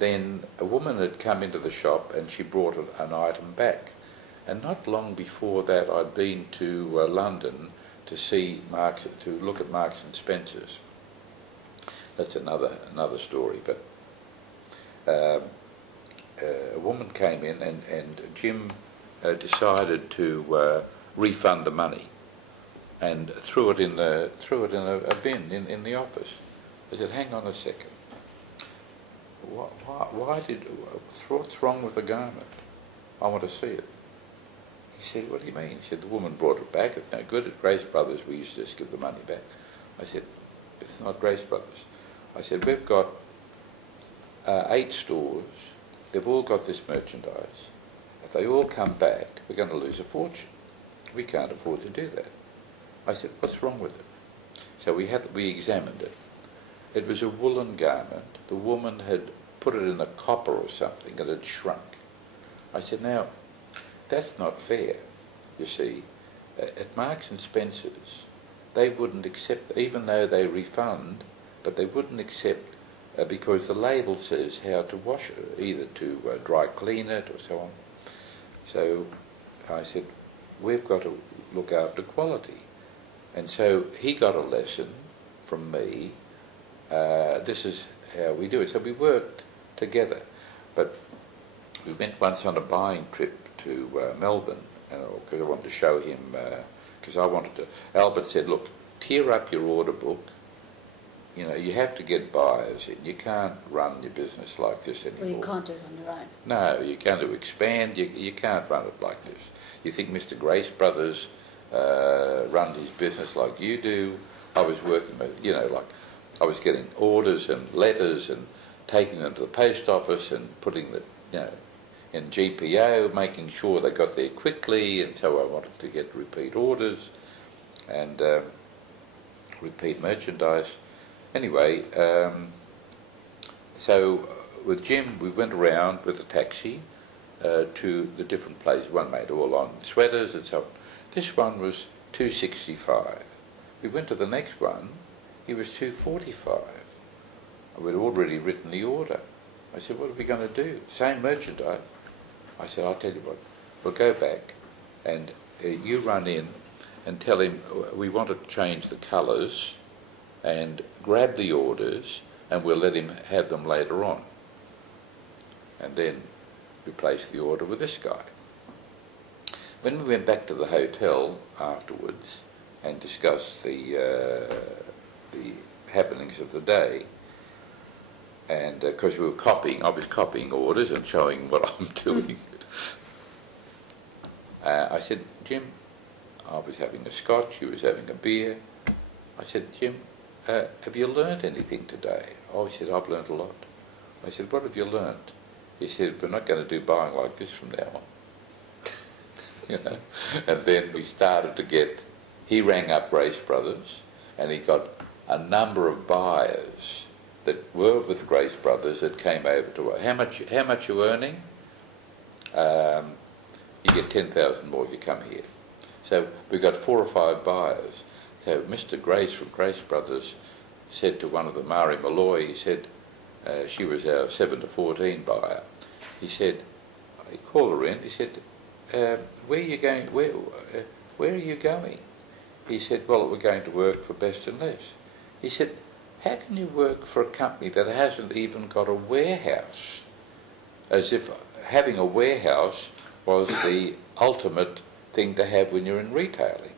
then a woman had come into the shop and she brought an item back. And not long before that, I'd been to London to see to look at Marks and Spencer's. That's another story. But a woman came in, and Jim decided to refund the money, and threw it in a bin in the office. I said, "Hang on a second. What's wrong with the garment?" I want to see it. He said, what do you mean? He said, the woman brought it back. It's no good. At Grace Brothers, we used to just give the money back. I said, it's not Grace Brothers. I said, we've got 8 stores. They've all got this merchandise. If they all come back, we're going to lose a fortune. We can't afford to do that. I said, what's wrong with it? So we examined it. It was a woolen garment. The woman had put it in a copper or something and it shrunk. I said, now, that's not fair, you see. At Marks and Spencer's, they wouldn't accept, even though they refund, but they wouldn't accept because the label says how to wash it, either to dry clean it or so on. So I said, we've got to look after quality. And so he got a lesson from me. This is how we do it. So we worked together. But we went once on a buying trip to Melbourne, because I wanted to show him, Albert said, look, tear up your order book. You know, you have to get buyers in. You can't run your business like this anymore. Well, you can't do it on your own. No, you're going to expand. You can't run it like this. You think Mr. Grace Brothers runs his business like you do? I was working with, I was getting orders and letters and taking them to the post office and putting the, in GPO, making sure they got there quickly, and so I wanted to get repeat orders and repeat merchandise. Anyway, so with Jim, we went around with a taxi to the different places. One made all on sweaters and so on. This one was $265. We went to the next one. He was $245. We'd already written the order. I said, what are we going to do? Same merchandise. I said, I'll tell you what. We'll go back and you run in and tell him we want to change the colours and grab the orders, and we'll let him have them later on. And then we placed the order with this guy. When we went back to the hotel afterwards and discussed the happenings of the day, and because I was copying orders and showing what I'm doing, I said, Jim, I was having a scotch, he was having a beer. I said, Jim, have you learnt anything today? Oh, he said, I've learnt a lot. I said, what have you learnt? He said, we're not going to do buying like this from now on. And then we started to get, he rang up Grace Brothers and he got a number of buyers that were with Grace Brothers that came over to us. How much you earning? You get 10,000 more if you come here. So we got 4 or 5 buyers. So Mr. Grace from Grace Brothers said to one of the Mari Malloy, he said, she was our 7 to 14 buyer. He said, he called her in, he said, where are you going? Where are you going? He said, well, we're going to work for Best and Less. He said, how can you work for a company that hasn't even got a warehouse? As if having a warehouse was the ultimate thing to have when you're in retailing.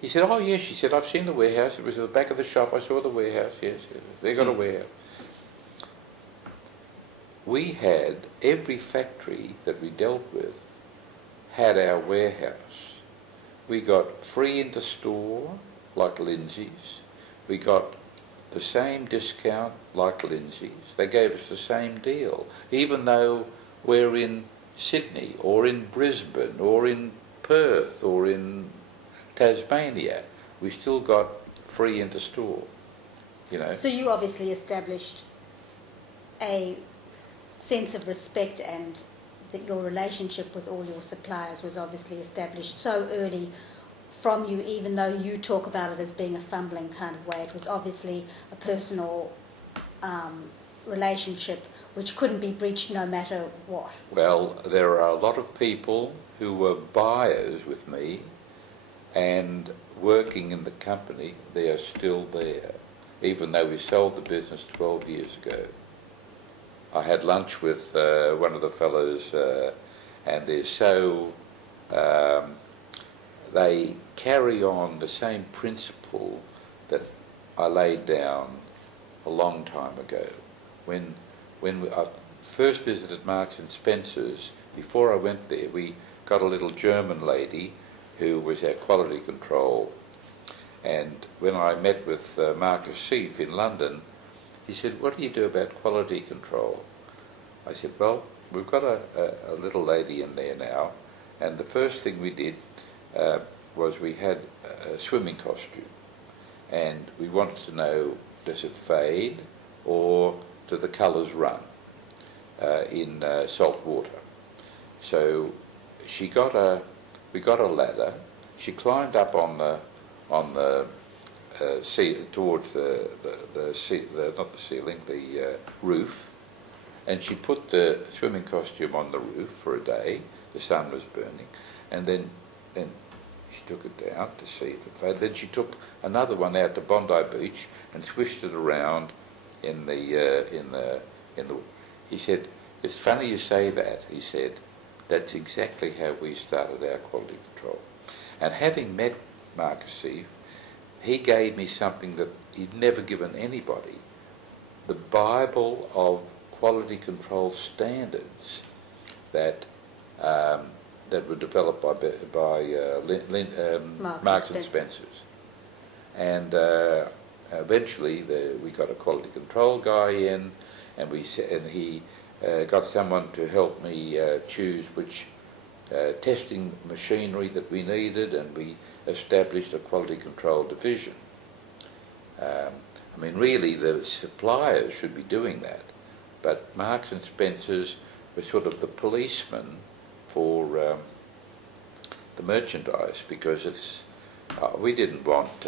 He said, oh yes, she said, I've seen the warehouse. It was at the back of the shop. I saw the warehouse. Yes, they got a warehouse. We had, every factory that we dealt with had our warehouse. We got free into store, like Lindsay's. We got the same discount, like Lindsay's. They gave us the same deal, even though we're in Sydney, or in Brisbane, or in Perth, or in Tasmania. We still got free into store, So you obviously established a sense of respect, and that your relationship with all your suppliers was obviously established so early from you, even though you talk about it as being a fumbling kind of way. It was obviously a personal relationship which couldn't be breached no matter what. Well, there are a lot of people who were buyers with me and working in the company. They are still there, even though we sold the business 12 years ago. I had lunch with one of the fellows, and they're so they carry on the same principle that I laid down a long time ago. When I first visited Marks and Spencer's, before I went there, we got a little German lady who was our quality control. And when I met with Marcus Seif in London, he said, "What do you do about quality control?" I said, "Well, we've got a little lady in there now, and the first thing we did was we had a swimming costume, and we wanted to know, does it fade or do the colours run in salt water?" So we got a ladder. She climbed up on the towards the roof, and she put the swimming costume on the roof for a day. The sun was burning, and then she took it down to see if it faded. Then she took another one out to Bondi Beach and swished it around in the. He said, "It's funny you say that." He said, "That's exactly how we started our quality control." And having met Marcus Seif, he gave me something that he'd never given anybody: the Bible of quality control standards that were developed by Marks and Spencer's. And eventually we got a quality control guy in, and he got someone to help me choose which testing machinery that we needed, and we established a quality control division. I mean, really, the suppliers should be doing that, but Marks and Spencer's were sort of the policeman for the merchandise, because we didn't want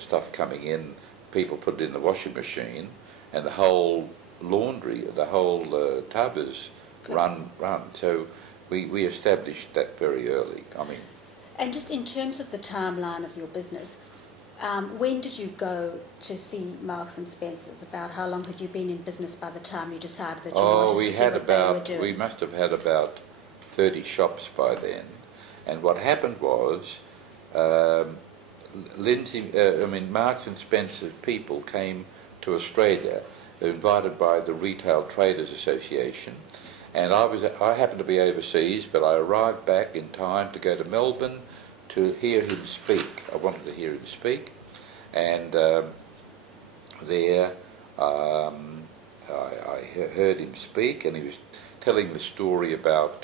stuff coming in, people put it in the washing machine, and the whole laundry, the whole tub is run. So we established that very early. I mean, and just in terms of the timeline of your business, when did you go to see Marks and Spencer's? About how long had you been in business by the time you decided that you wanted to see what they were doing? We must have had about 30 shops by then. And what happened was, Marks and Spencer's people came to Australia, invited by the Retail Traders Association, and I happened to be overseas, but I arrived back in time to go to Melbourne to hear him speak. I wanted to hear him speak, and there I heard him speak, and he was telling the story about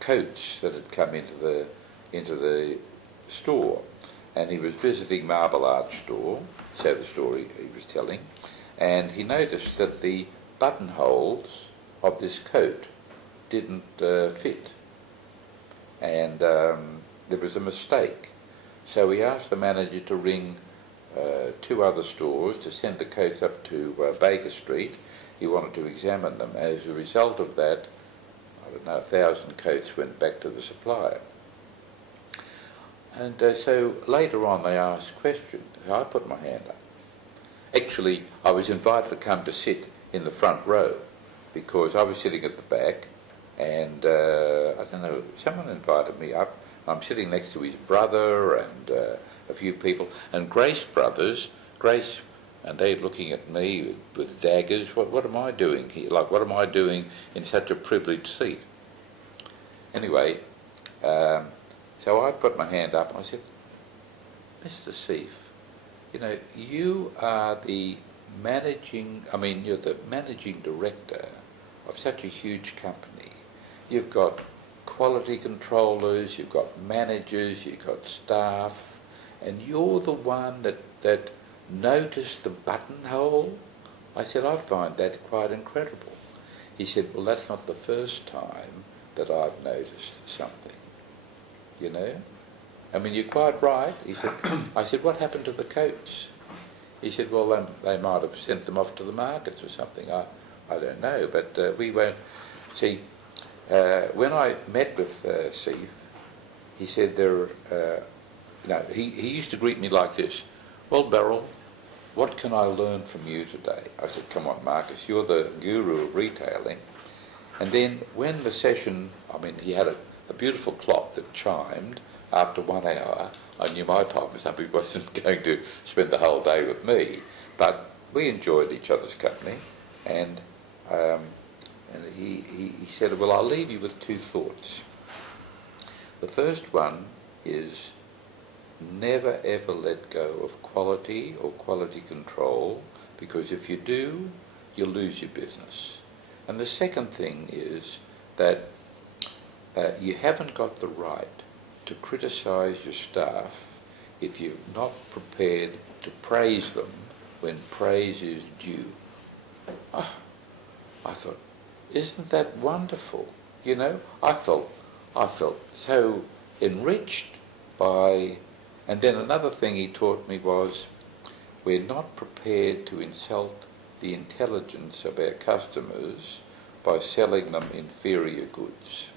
coats that had come into the store, and he was visiting Marble Arch store, so the story he was telling, and he noticed that the buttonholes of this coat didn't fit, and there was a mistake. So he asked the manager to ring 2 other stores to send the coats up to Baker Street. He wanted to examine them. As a result of that, I don't know, 1,000 coats went back to the supplier. And so later on they asked questions. I put my hand up. Actually, I was invited to come to sit in the front row, because I was sitting at the back, and I don't know, someone invited me up. I'm sitting next to his brother and a few people, and Grace brothers, and they're looking at me with daggers. What am I doing here? Like, what am I doing in such a privileged seat? Anyway, so I put my hand up and I said, "Mr. Seif, you know, you're the managing director of such a huge company. You've got quality controllers, you've got managers, you've got staff, and you're the one that noticed the buttonhole?" I said, "I find that quite incredible." He said, "Well, that's not the first time that I've noticed something, you know. I mean, you're quite right." He said, I said, "What happened to the coats?" He said, "Well, they might have sent them off to the markets or something. I don't know, but we won't." See, when I met with Seif, he said he used to greet me like this: "Well, Berel, what can I learn from you today?" I said, "Come on, Marcus, you're the guru of retailing." And then when the session, he had a beautiful clock that chimed after 1 hour. I knew my time was up. He wasn't going to spend the whole day with me, but we enjoyed each other's company, and And he said, well, I'll leave you with two thoughts. The first one is never ever let go of quality or quality control, because if you do, you'll lose your business. And the second thing is that you haven't got the right to criticise your staff if you're not prepared to praise them when praise is due. Oh, I thought, isn't that wonderful? You know, I felt so enriched by. And then another thing he taught me was, we're not prepared to insult the intelligence of our customers by selling them inferior goods.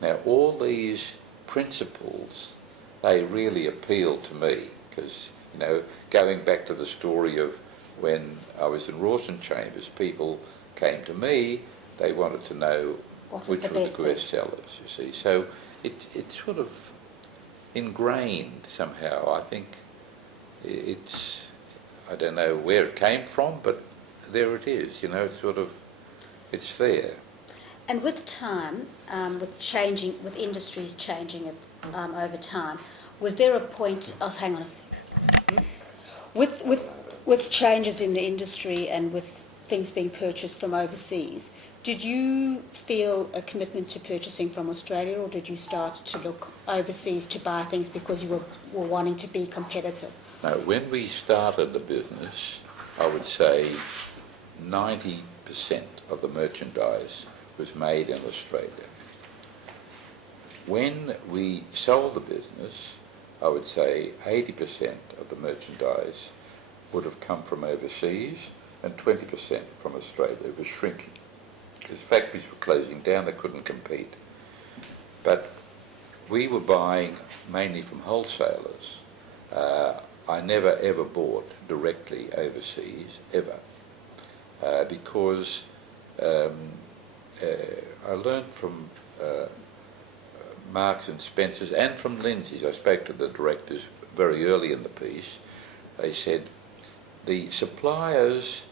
Now, all these principles, they really appeal to me, because, you know, going back to the story of when I was in Rawson Chambers, people came to me, they wanted to know which were the best sellers, you see. So it's sort of ingrained somehow. I think it's, I don't know where it came from, but there it is, you know, it's there. And with time, with industries changing over time, was there a point? Oh, hang on a second. With changes in the industry and with things being purchased from overseas, did you feel a commitment to purchasing from Australia, or did you start to look overseas to buy things because you were wanting to be competitive? No, when we started the business, I would say 90% of the merchandise was made in Australia. When we sold the business, I would say 80% of the merchandise would have come from overseas and 20% from Australia. It was shrinking because factories were closing down, they couldn't compete. But we were buying mainly from wholesalers. I never ever bought directly overseas, ever, because I learned from Marks and Spencer's and from Lindsay's. I spoke to the directors very early in the piece. They said the suppliers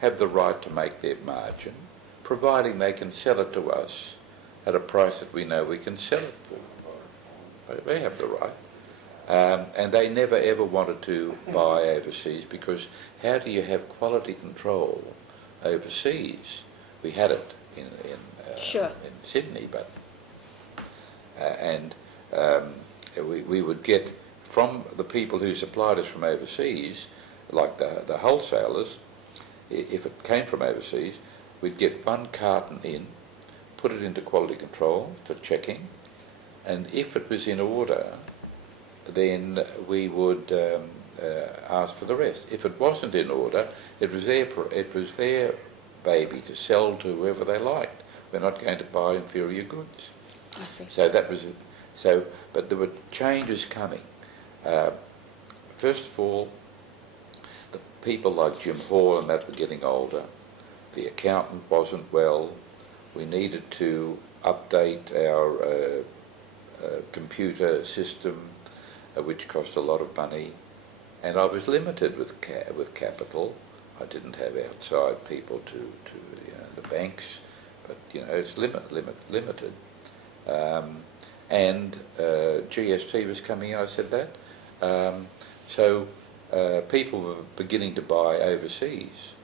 have the right to make their margin, providing they can sell it to us at a price that we know we can sell it for. They have the right. And they never ever wanted to buy overseas, because how do you have quality control overseas? We had it in Sydney, but we would get from the people who supplied us from overseas, like the wholesalers, if it came from overseas, we'd get one carton in, put it into quality control for checking, and if it was in order, then we would ask for the rest. If it wasn't in order, it was their baby to sell to whoever they liked. We're not going to buy inferior goods. I see. But there were changes coming. First of all, the people like Jim Hall and that were getting older. The accountant wasn't well. We needed to update our computer system, which cost a lot of money, and I was limited with capital. I didn't have outside people to the banks, but it's limited. And GST was coming in. I said that. So people were beginning to buy overseas.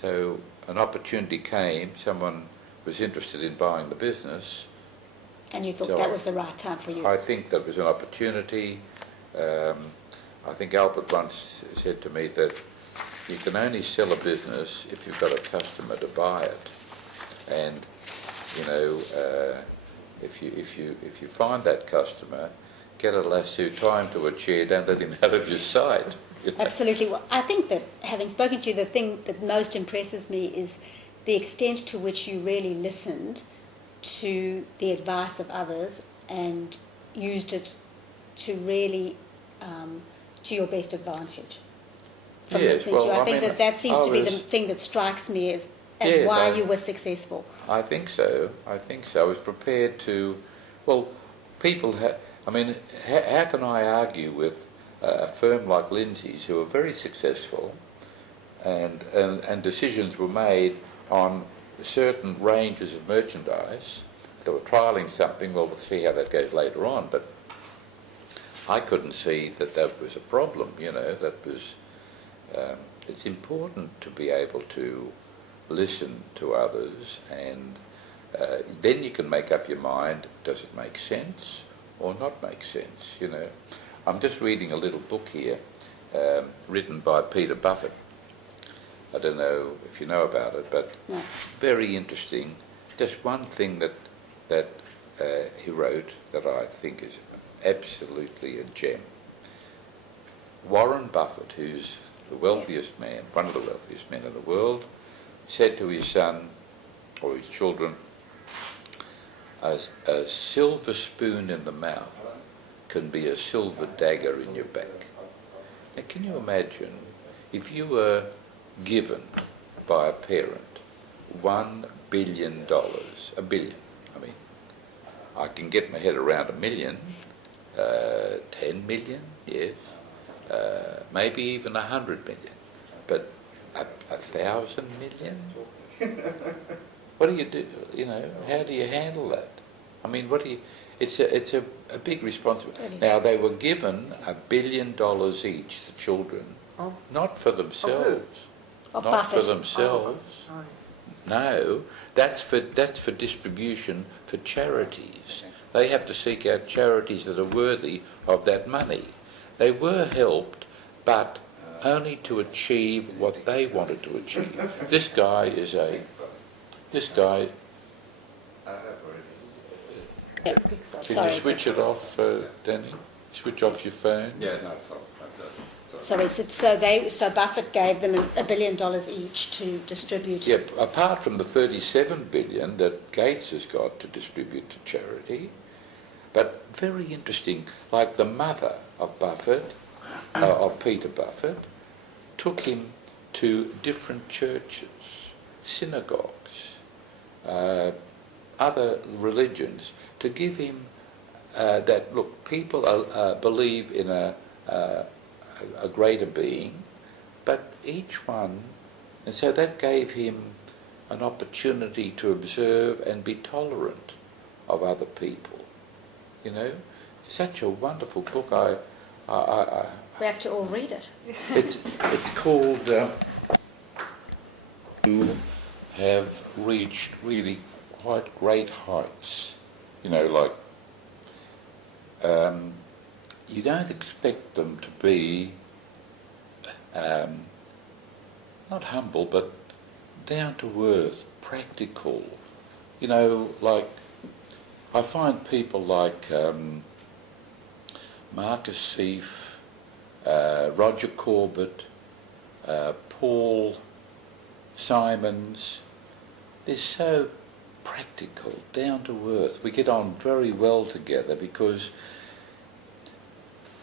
So an opportunity came. Someone was interested in buying the business. And you thought that was the right time for you? I think that was an opportunity. I think Albert once said to me that you can only sell a business if you've got a customer to buy it. And if you find that customer, get a lasso, tie him to a chair, don't let him out of your sight. Absolutely. Well, I think that, having spoken to you, the thing that most impresses me is the extent to which you really listened to the advice of others and used it to really to your best advantage. From listening to you, I think that seems to be the thing that strikes me as why you were successful. I think so. I was prepared to. Well, people. How can I argue with a firm like Lindsay's, who are very successful, and decisions were made on certain ranges of merchandise. If they were trialling something, well, we'll see how that goes later on, but I couldn't see that that was a problem, that was... it's important to be able to listen to others, and then you can make up your mind, does it make sense or not make sense, I'm just reading a little book here, written by Peter Buffett. I don't know if you know about it, but No. very interesting. Just one thing that he wrote that I think is absolutely a gem. Warren Buffett, who's the wealthiest man, one of the wealthiest men in the world, said to his son or his children, a silver spoon in the mouth can be a silver dagger in your back. Now, can you imagine if you were given by a parent $1 billion, a billion, I mean, I can get my head around a million, 10 million, yes, maybe even 100 million, but 1,000 million? What do you do? How do you handle that? I mean, it's a big responsibility. Now, they were given $1 billion each, the children, not for themselves. Not for themselves. No, that's for distribution for charities. They have to seek out charities that are worthy of that money. They were helped, but only to achieve what they wanted to achieve. This guy, can you switch it off, Danny? Switch off your phone? Yeah, no, it's not. Sorry, so Buffett gave them $1 billion each to distribute. Yeah, apart from the 37 billion that Gates has got to distribute to charity. But very interesting, like the mother of Buffett, of Peter Buffett, took him to different churches, synagogues, other religions, to give him that, look, people believe in a greater being, but each one, and so that gave him an opportunity to observe and be tolerant of other people. Such a wonderful book. We have to all read it. It's called "You Have Reached Really Quite Great Heights." Like you don't expect them to be not humble, but down to earth, practical. Like I find people like Marcus Seif, Roger Corbett, Paul Simons, they're so practical, down to earth. We get on very well together because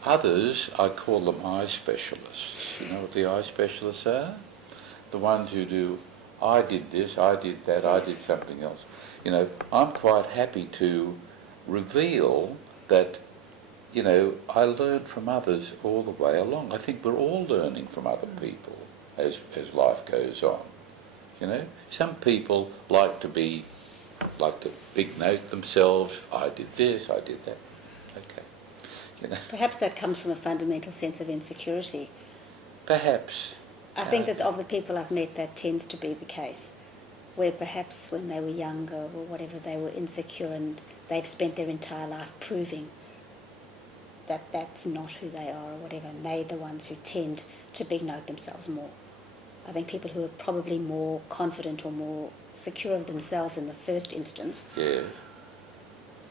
others, I call them eye specialists. You know what the eye specialists are? The ones who do, I did this, I did that, I did something else. I'm quite happy to reveal that, I learn from others all the way along. I think we're all learning from other people as life goes on. Some people like to big note themselves. I did this, I did that. Okay. Perhaps that comes from a fundamental sense of insecurity. Perhaps. I think that of the people I've met, that tends to be the case, where perhaps when they were younger or whatever, they were insecure and they've spent their entire life proving that that's not who they are or whatever, and they're the ones who tend to big note themselves more. I think people who are probably more confident or more secure of themselves in the first instance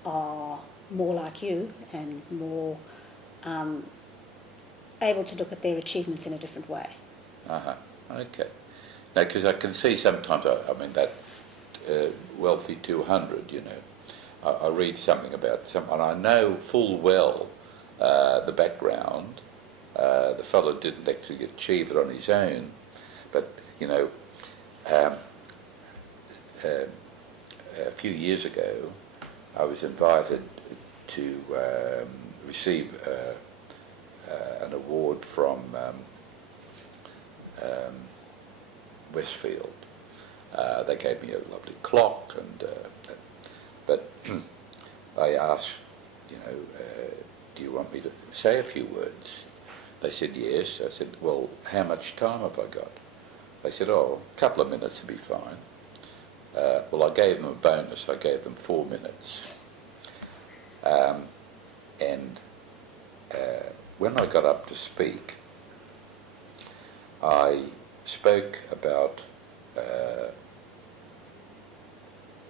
are more like you and more able to look at their achievements in a different way. Okay. Now, because I can see sometimes, I mean, that wealthy 200, I read something about someone, I know full well the background. The fellow didn't actually achieve it on his own, but, a few years ago, I was invited to receive an award from Westfield, They gave me a lovely clock, but I asked, do you want me to say a few words? They said yes. I said, well, how much time have I got? They said, a couple of minutes will be fine. Well, I gave them a bonus. I gave them 4 minutes. When I got up to speak, I spoke about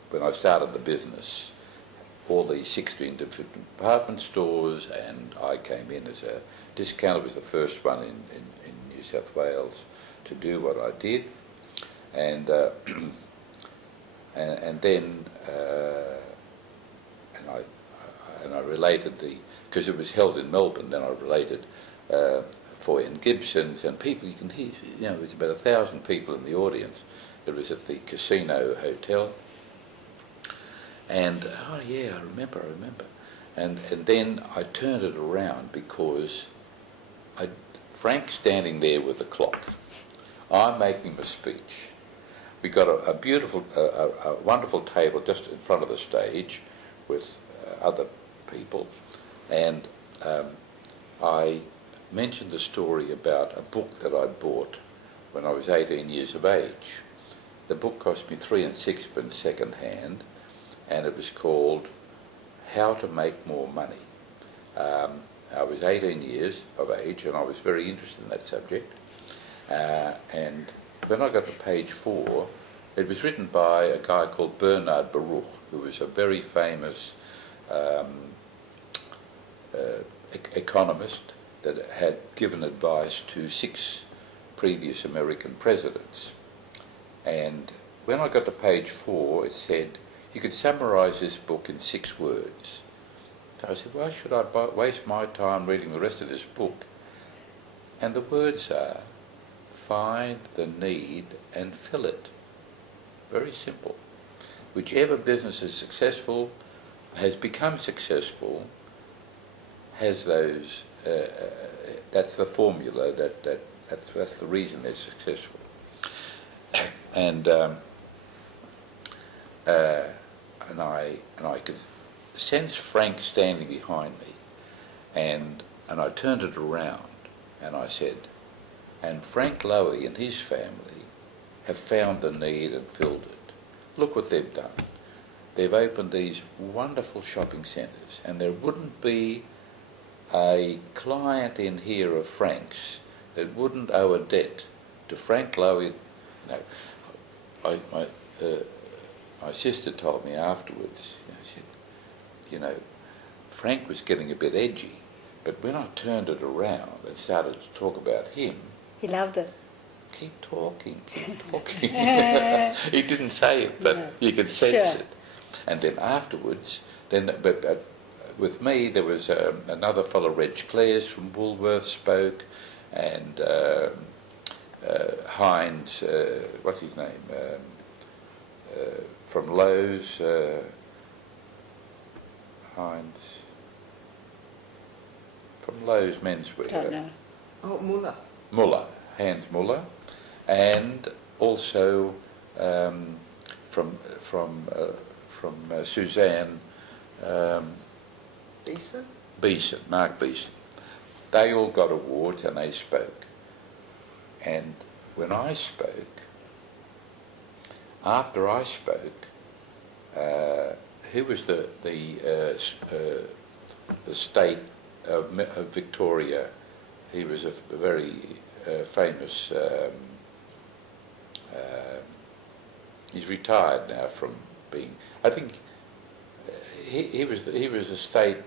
when I started the business, all the 16 different department stores, and I came in as a discounter. Was the first one in New South Wales to do what I did, and then I related because it was held in Melbourne. Then I related for in Gibson's, and people, you can hear, there's about 1,000 people in the audience. It was at the Casino Hotel, and I remember, and then I turned it around because Frank's standing there with the clock. I'm making a speech. We got a beautiful, a wonderful table just in front of the stage with other people, and I mentioned the story about a book that I bought when I was 18 years of age. The book cost me 3 6 second hand, and it was called How to Make More Money. I was 18 years of age, and I was very interested in that subject. And when I got to page 4, it was written by a guy called Bernard Baruch, who was a very famous economist that had given advice to 6 previous American presidents. And when I got to page 4, it said, you could summarise this book in 6 words. So I said, why should I waste my time reading the rest of this book? And the words are, find the need and fill it. Very simple. Whichever business is successful, has become successful, has those, that's the formula, that's the reason they're successful. And I could sense Frank standing behind me, and I turned it around and I said, and Frank Lowy and his family have found the need and filled it. Look what they've done. They've opened these wonderful shopping centres, and there wouldn't be a client in here of Frank's that wouldn't owe a debt to Frank Lowy. No, my sister told me afterwards, she said, Frank was getting a bit edgy, but when I turned it around and started to talk about him, He loved it. Keep talking. He didn't say it, but you could sense it. And then afterwards, but with me there was another fellow, Reg Clares from Woolworths spoke, and Heinz, what's his name, from Lowe's, Heinz, from Lowe's Menswear. Don't know. Oh, Muller. Hans Muller, and also from Suzanne Beeson, Mark Beeson. They all got awards and they spoke. And when I spoke, after I spoke, who was the state of Victoria? He was a very famous. He's retired now from being. I think he was a state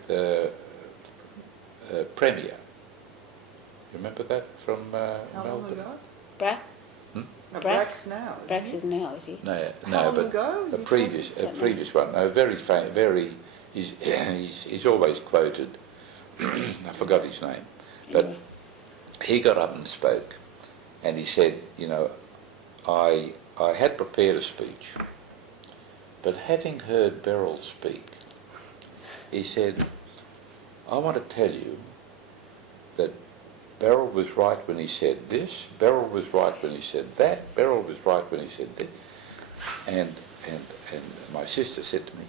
premier. Remember that from How long Melbourne? ago? Brack? Brack's now. Brack's is now, is he? No, How long but ago? a previous one. No, very. He's always quoted. I forgot his name, but he got up and spoke, and he said, I had prepared a speech, but having heard Berel speak, he said, I want to tell you that Berel was right when he said this, Berel was right when he said that, Berel was right when he said this. and my sister said to me,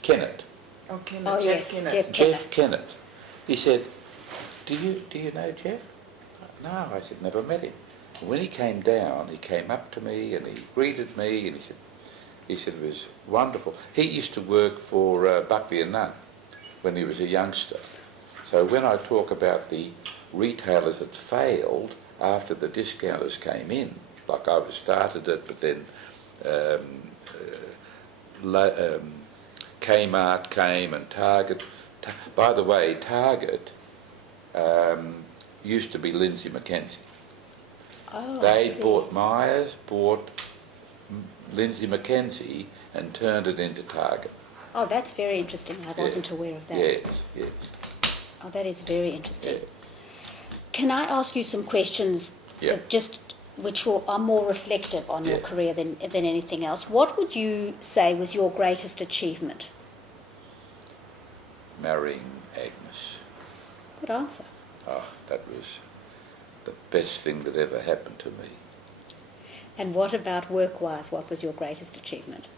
Kennett. Oh, Kenneth. Oh, Jeff yes, Kenneth. Jeff Jeff Kennett. He said, do you know Jeff? No, I said, never met him. When he came down, he came up to me and he greeted me, and he said it was wonderful. He used to work for Buckley and Nunn when he was a youngster. So when I talk about the retailers that failed after the discounters came in, like I was started it, but then Kmart came and Target. By the way, Target used to be Lindsay McKenzie. Oh, They I see. bought Myers, bought Lindsay McKenzie, and turned it into Target. Oh, that's very interesting. I wasn't aware of that. Yes. Oh, that is very interesting. Yeah. Can I ask you some questions Yeah. that which are more reflective on your Yeah. career than anything else? What would you say was your greatest achievement? Marrying Agnes. Good answer. Oh, that was the best thing that ever happened to me. And what about work-wise? What was your greatest achievement?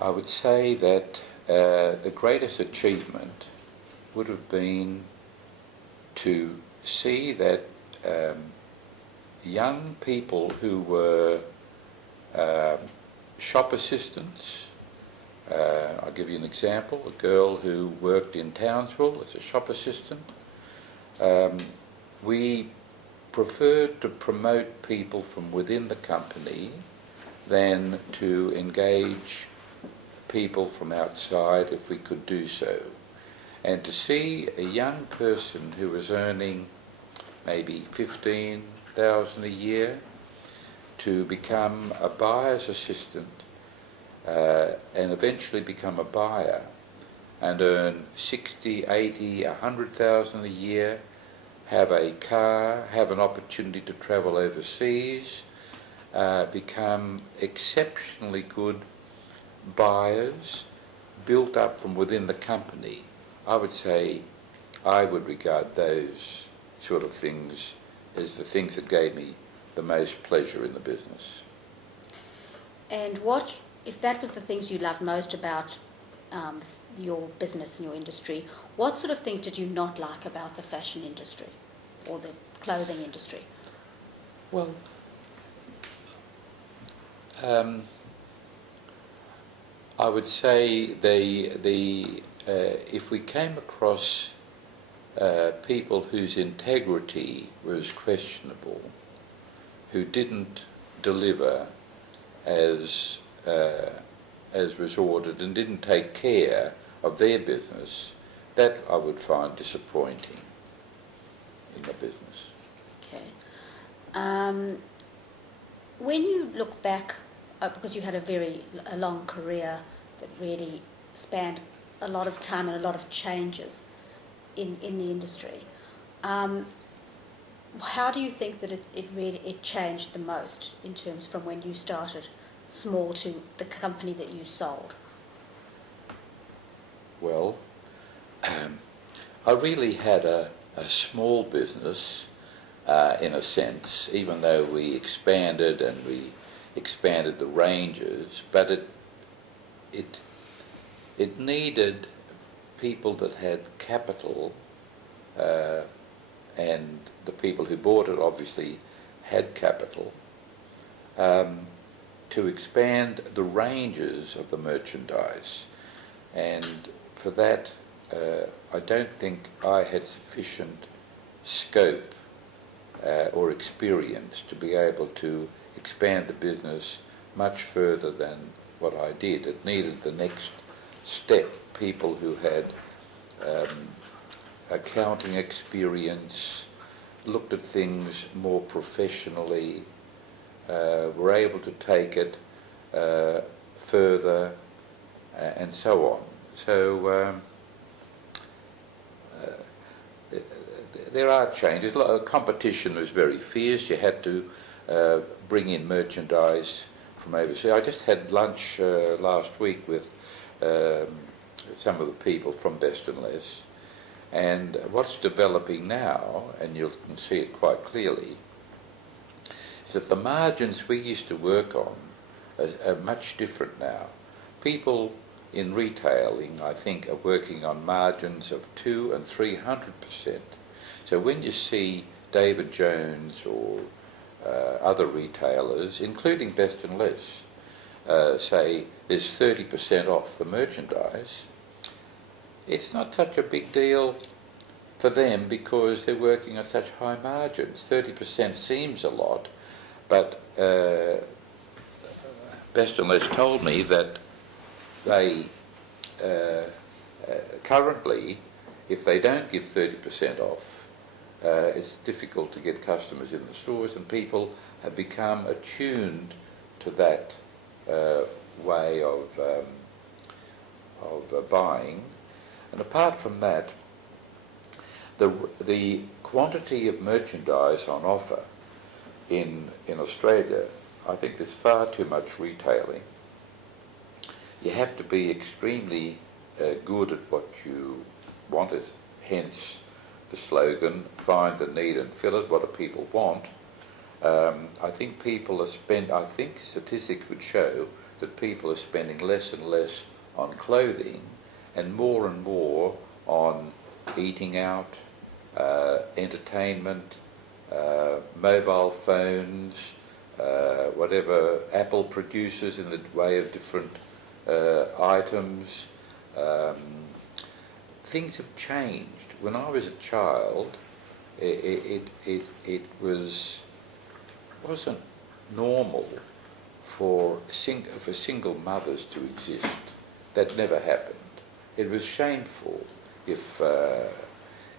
I would say that the greatest achievement would have been to see that young people who were shop assistants. I'll give you an example. A girl who worked in Townsville as a shop assistant. We preferred to promote people from within the company than to engage people from outside if we could do so. And to see a young person who was earning maybe $15,000 a year to become a buyer's assistant and eventually become a buyer and earn 60, 80, 100,000 a year, have a car, have an opportunity to travel overseas, become exceptionally good buyers built up from within the company. I would say I would regard those sort of things as the things that gave me the most pleasure in the business. And what, if that was the things you loved most about your business and your industry, what sort of things did you not like about the fashion industry or the clothing industry? Well, I would say if we came across people whose integrity was questionable, who didn't deliver as was ordered and didn't take care of their business, that I would find disappointing in the business. Okay. When you look back, because you had a long career that really spanned a lot of time and a lot of changes in the industry, how do you think that it changed the most in terms from when you started small to the company that you sold? Well, I really had a small business in a sense, even though we expanded and we expanded the ranges, but it needed people that had capital, and the people who bought it obviously had capital, to expand the ranges of the merchandise. And for that, I don't think I had sufficient scope or experience to be able to expand the business much further than what I did. It needed the next step, people who had accounting experience, looked at things more professionally, were able to take it further, and so on. So there are changes. Competition was very fierce. You had to bring in merchandise from overseas. I just had lunch last week with some of the people from Best and Less, And what's developing now, and you can see it quite clearly, is that the margins we used to work on are much different now. People in retailing, I think, are working on margins of 200 and 300%. So when you see David Jones or other retailers, including Best and Less, say there's 30% off the merchandise, it's not such a big deal for them because they're working on such high margins. 30% seems a lot, but Best and Less told me that they currently, if they don't give 30% off, it's difficult to get customers in the stores, and people have become attuned to that way of buying. And apart from that, the quantity of merchandise on offer in Australia, I think there's far too much retailing. You have to be extremely good at what you want, hence the slogan, find the need and fill it. What do people want? I think I think statistics would show that people are spending less and less on clothing and more on eating out, entertainment, mobile phones, whatever Apple produces in the way of different items. Things have changed. When I was a child, it wasn't normal for single mothers to exist. That never happened. It was shameful if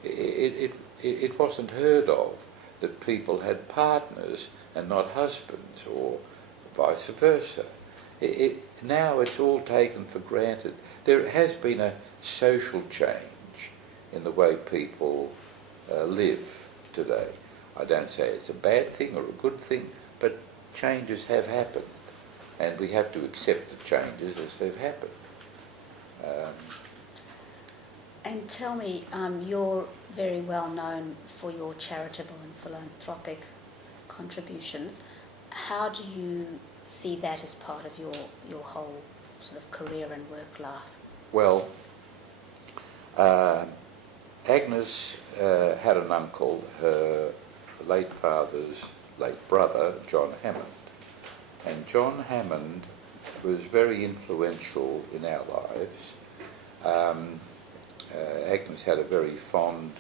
it wasn't heard of that people had partners and not husbands, or vice versa. Now it's all taken for granted. There has been a social change in the way people live today. I don't say it's a bad thing or a good thing, but changes have happened, and we have to accept the changes as they've happened. And tell me, you're very well known for your charitable and philanthropic contributions. How do you see that as part of your whole sort of career and work life? Well, Agnes had an uncle, her late father's late brother, John Hammond. And John Hammond was very influential in our lives. Agnes had a very fond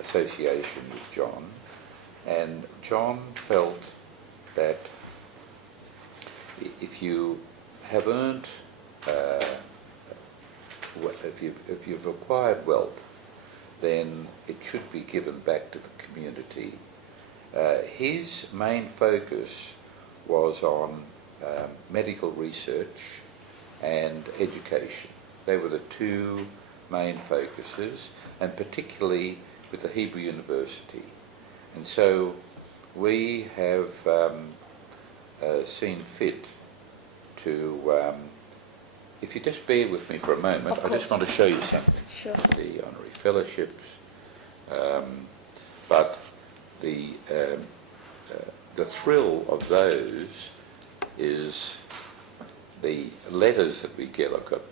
association with John, and John felt that if you have earned, if you've acquired wealth, then it should be given back to the community. His main focus was on medical research and education. They were the two main focuses, and particularly with the Hebrew University. And so we have seen fit to, if you just bear with me for a moment, I just want to show you something. Sure. The honorary fellowships, but the thrill of those is the letters that we get. I've got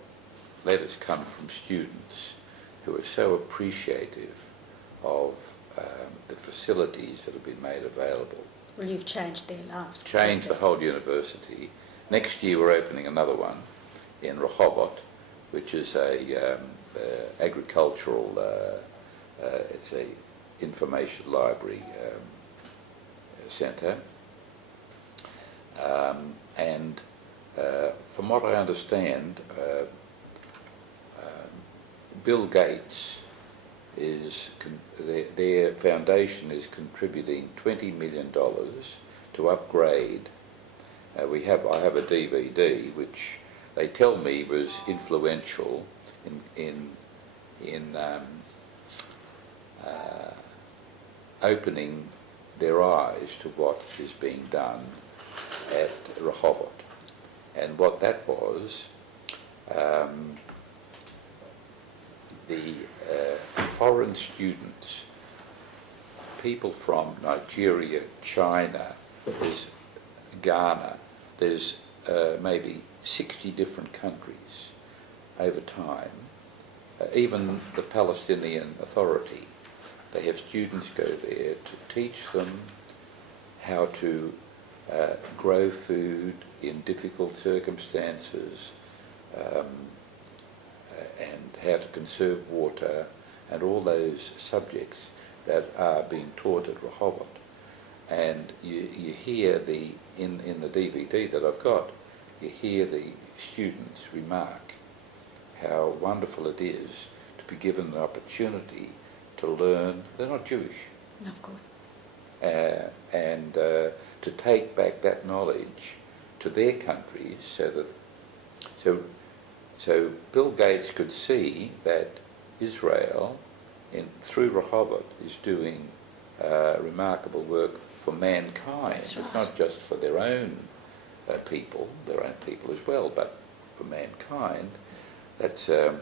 letters come from students who are so appreciative of the facilities that have been made available. Well, you've changed their lives. Changed the whole university. Next year we're opening another one in Rehovot, which is a agricultural, it's a information library centre. And from what I understand, Bill Gates their foundation is contributing $20 million to upgrade. I have a DVD which they tell me was influential in opening their eyes to what is being done at Rehovot. And what that was, the foreign students, people from Nigeria, China, there's Ghana, there's maybe 60 different countries over time. Even the Palestinian Authority, they have students go there to teach them how to grow food in difficult circumstances, and how to conserve water, and all those subjects that are being taught at Rehovot. And you hear in the DVD that I've got, you hear the students remark how wonderful it is to be given the opportunity to learn. They're not Jewish. No, of course. And to take back that knowledge to their countries, so Bill Gates could see that Israel, through Rehovot, is doing remarkable work for mankind. That's right. It's not just for their own people as well, but for mankind. That's a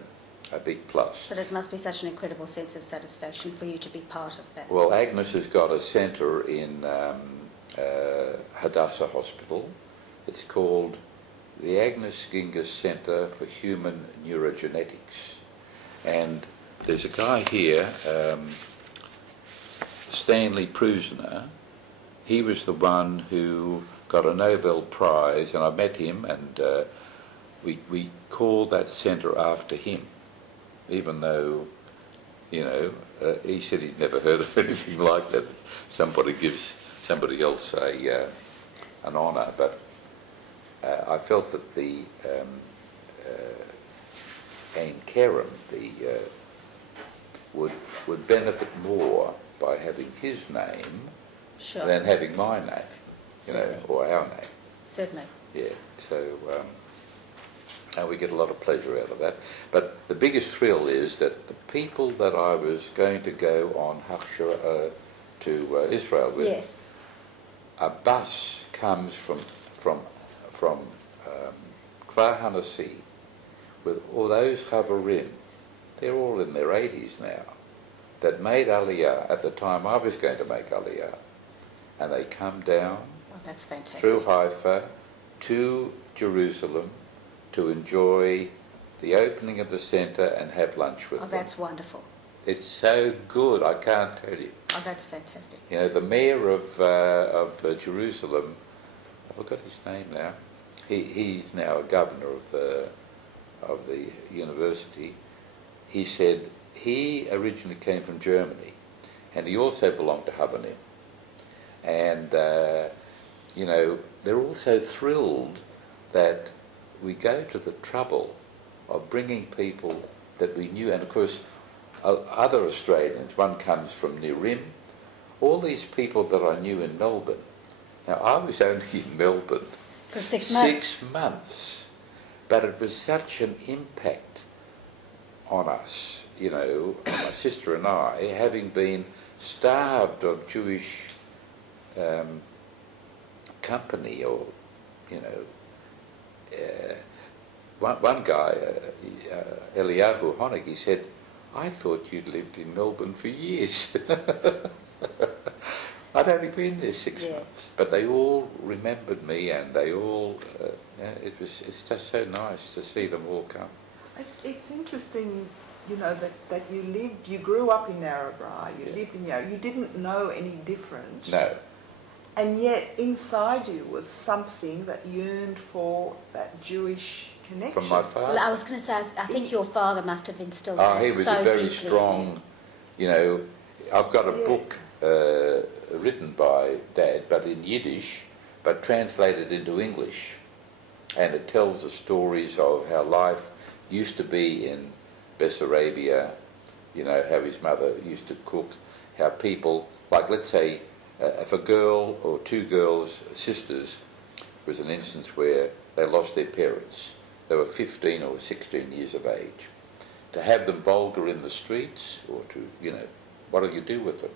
big plus. But it must be such an incredible sense of satisfaction for you to be part of that. Well, Agnes has got a centre in Hadassah Hospital. It's called the Agnes Gingas Centre for Human Neurogenetics. And there's a guy here, Stanley Prusiner. He was the one who got a Nobel Prize, and I met him, and we called that centre after him, even though, he said he'd never heard of anything like that. Somebody gives somebody else an honour, but I felt that the Ain Kerem would benefit more by having his name Sure. than having my name, or our name. Certainly. Yeah, so and we get a lot of pleasure out of that. But the biggest thrill is that the people that I was going to go on Hakshara to Israel with, Yes. a bus comes from Kfar Hanassi with all those Chavarim, they're all in their 80s now, that made Aliyah at the time I was going to make Aliyah, and they come down Oh, that's fantastic. through Haifa to Jerusalem to enjoy the opening of the centre and have lunch with them. That's wonderful. It's so good, I can't tell you. Oh, that's fantastic. The mayor of Jerusalem, I forgot his name now. He's now a governor of the university. He said he originally came from Germany, and he also belonged to Habanim. And they're also thrilled that we go to the trouble of bringing people that we knew, and of course other Australians. One comes from Nirim. All these people that I knew in Melbourne. Now I was only in Melbourne For 6 months. 6 months, but it was such an impact on us, on my sister and I, having been starved of Jewish company, or one guy, Eliyahu Honig, he said, "I thought you'd lived in Melbourne for years." I'd only been there 6 months, but they all remembered me, and they all. It's just so nice to see them all come. It's interesting, that you grew up in Narrabri, lived in Yarra, you didn't know any different. No. And yet inside you was something that yearned for that Jewish connection. From my father. Well, I was going to say, I think your father must have instilled Oh, that he was so a very deeply. strong, I've got a book written by Dad, but in Yiddish, but translated into English. And it tells the stories of how life used to be in Bessarabia, how his mother used to cook, how people, like let's say, if a girl or two girls, sisters, was an instance where they lost their parents. They were 15 or 16 years of age. To have them vulgar in the streets, or to, what do you do with them?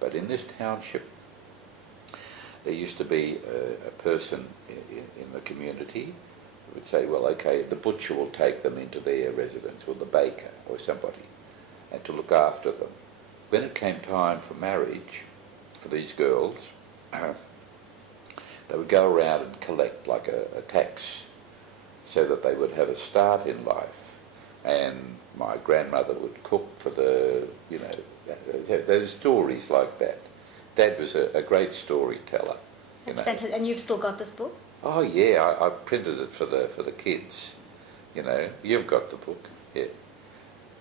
But in this township, there used to be a person in the community who would say, well, okay, the butcher will take them into their residence, or the baker, or somebody. and to look after them. When it came time for marriage for these girls, they would go around and collect like a tax so that they would have a start in life. And my grandmother would cook for there's stories like that. Dad was a great storyteller. That's fantastic. And you've still got this book? Oh yeah, I printed it for the kids. You've got the book, yeah.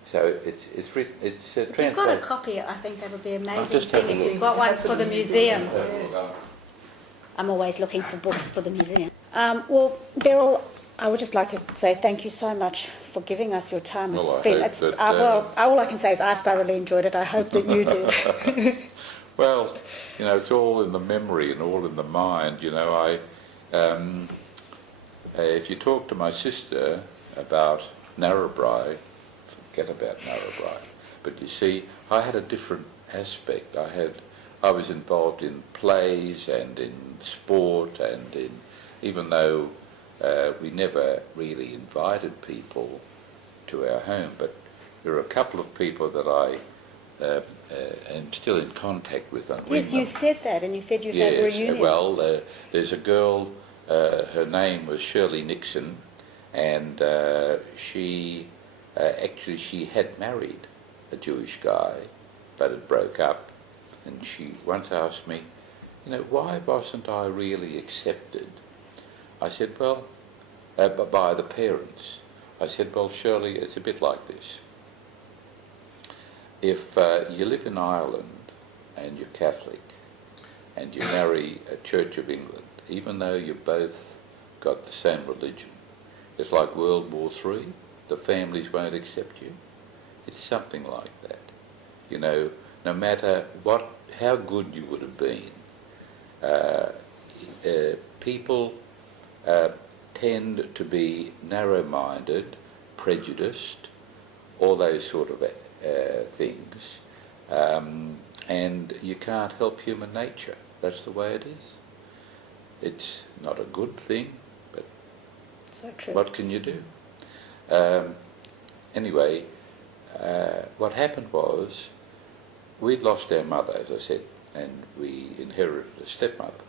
So it's written. It's if you've got a copy, I think that would be an amazing thing if you've got one for the museum. I'm always looking for books for the museum. Well, Berel, I would just like to say thank you so much for giving us your time. Well, all I can say is I've thoroughly enjoyed it. I hope that you do. Well, it's all in the memory and all in the mind. If you talk to my sister about Narrabri, forget about Narrabri. But you see, I had a different aspect. I was involved in plays and in sport, and even though we never really invited people to our home, but there are a couple of people that I am still in contact with. Yes, you said that, and you said you'd had a reunion. Well, there's a girl, her name was Shirley Nixon, and she had married a Jewish guy, but it broke up, and she once asked me, why wasn't I really accepted? I said, well, by the parents. I said, well, Shirley, it's a bit like this. If you live in Ireland and you're Catholic and you marry a Church of England, even though you both got the same religion, it's like World War III. The families won't accept you. It's something like that. No matter how good you would have been, people tend to be narrow-minded, prejudiced, all those sort of things, and you can't help human nature. That's the way it is. It's not a good thing, but so true. What can you do? Anyway, what happened was we'd lost our mother, as I said, and we inherited a stepmother,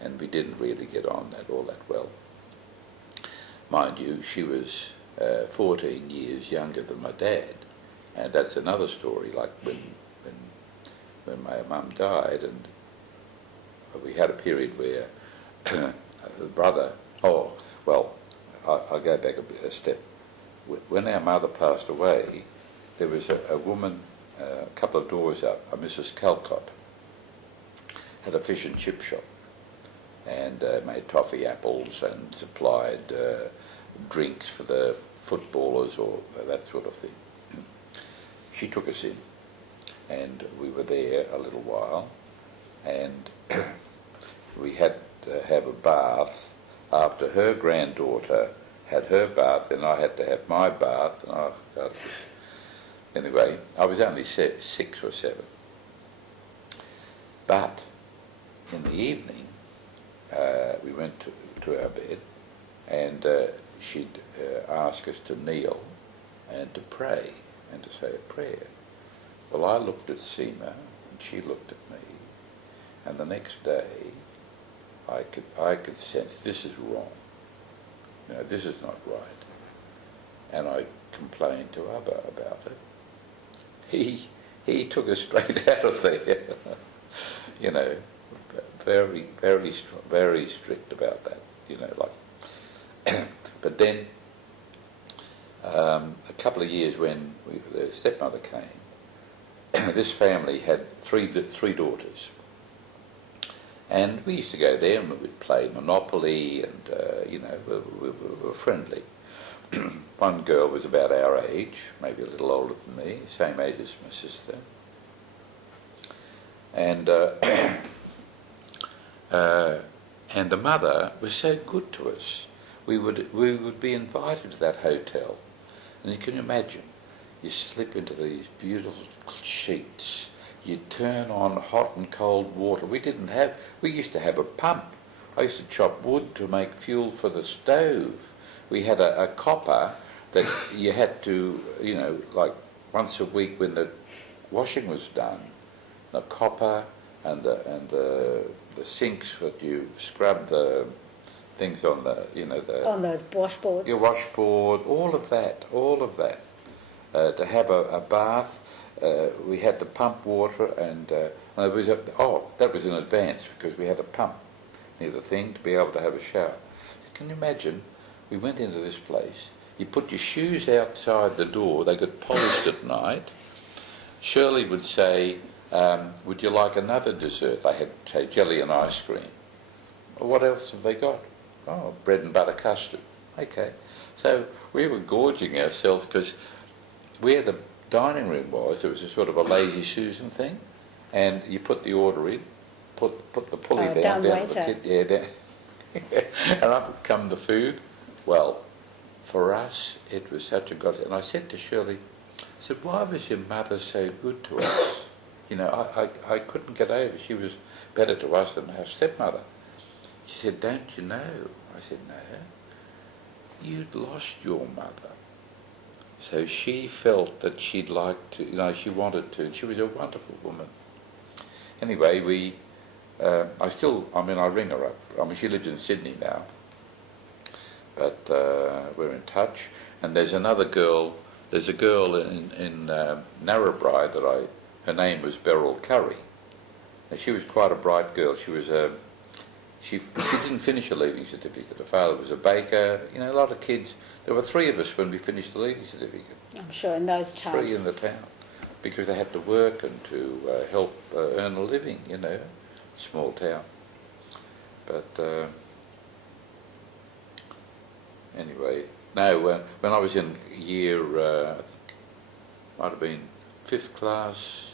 and we didn't really get on all that well. Mind you, she was 14 years younger than my dad, and that's another story. Like when my mum died, and we had a period where the brother. Oh well, I'll go back a step. When our mother passed away, there was a woman a couple of doors up, a Mrs. Calcott, had a fish and chip shop, and made toffee apples and supplied drinks for the footballers or that sort of thing. She took us in, and we were there a little while, and we had to have a bath after her granddaughter had her bath, and I had to have my bath, and anyway, I was only 6 or 7. But in the evening, we went to our bed, and she'd ask us to kneel and to pray and to say a prayer. Well, I looked at Seema, and she looked at me, and the next day I could sense this is wrong. This is not right. And I complained to Abba about it. He took us straight out of there. Very, very strict about that. But then a couple of years when the stepmother came, this family had three daughters. And we used to go there and we'd play Monopoly, and we were friendly. One girl was about our age, maybe a little older than me, same age as my sister. And and the mother was so good to us. We would be invited to that hotel, and you can imagine, you slip into these beautiful sheets. You turn on hot and cold water. We used to have a pump. I used to chop wood to make fuel for the stove. We had a copper that you had to, like once a week when the washing was done, the copper and the sinks that you scrub the things on the, On those washboards. your washboard, all of that. To have a bath, we had to pump water, and it was that was in advance because we had a pump near the thing to be able to have a shower. Can you imagine? We went into this place. You put your shoes outside the door. They got polished at night. Shirley would say, "Would you like another dessert?" They had, say, jelly and ice cream. Well, what else have they got? Oh, bread and butter custard. Okay. So we were gorging ourselves because where the dining room was, it was a sort of a lazy Susan thing, and you put the order in, put the pulley down to the kid, down, and up would come the food. Well, for us, it was such a godsend. And I said to Shirley, I said, "Why was your mother so good to us?" I couldn't get over. She was better to us than our stepmother. She said, "Don't you know?" I said, "No. You'd lost your mother. So she felt that she'd like to, she wanted to, and she was a wonderful woman." Anyway, I ring her up. She lives in Sydney now, but we're in touch. And there's another girl, there's a girl in Narrabri her name was Berel Curry. Now, she was quite a bright girl. She was she didn't finish a leaving certificate. Her father was a baker. A lot of kids. There were 3 of us when we finished the leaving certificate. I'm sure in those times. 3 in the town, because they had to work and to help earn a living. Small town. But anyway, no. When I was in year, might have been 5th class.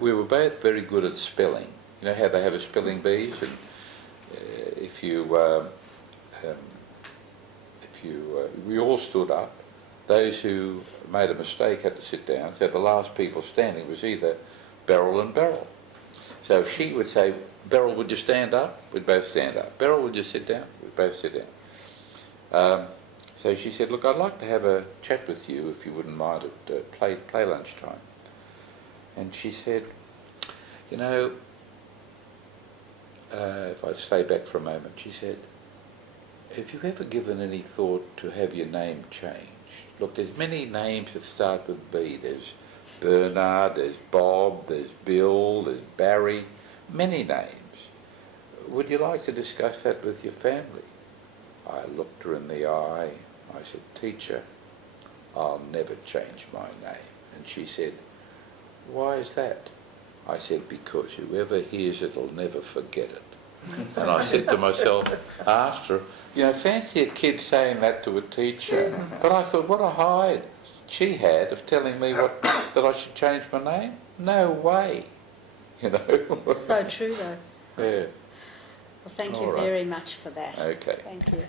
We were both very good at spelling. You know how they have a spelling bees, and we all stood up. Those who made a mistake had to sit down. So the last people standing was either Berel and Berel. So if she would say, "Berel, would you stand up?" We'd both stand up. "Berel, would you sit down?" We'd both sit down. So she said, "Look, I'd like to have a chat with you if you wouldn't mind at play lunchtime." And she said, if I stay back for a moment, she said, "Have you ever given any thought to have your name changed? Look, there's many names that start with B. There's Bernard, there's Bob, there's Bill, there's Barry, many names. Would you like to discuss that with your family?" I looked her in the eye. I said, "Teacher, I'll never change my name." And she said, "Why is that?" I said, "Because whoever hears it will never forget it." And I said to myself after, fancy a kid saying that to a teacher. But I thought, what a hide she had of telling me that I should change my name. No way. So true, though. Yeah. Well, thank you All right. very much for that. Okay. Thank you.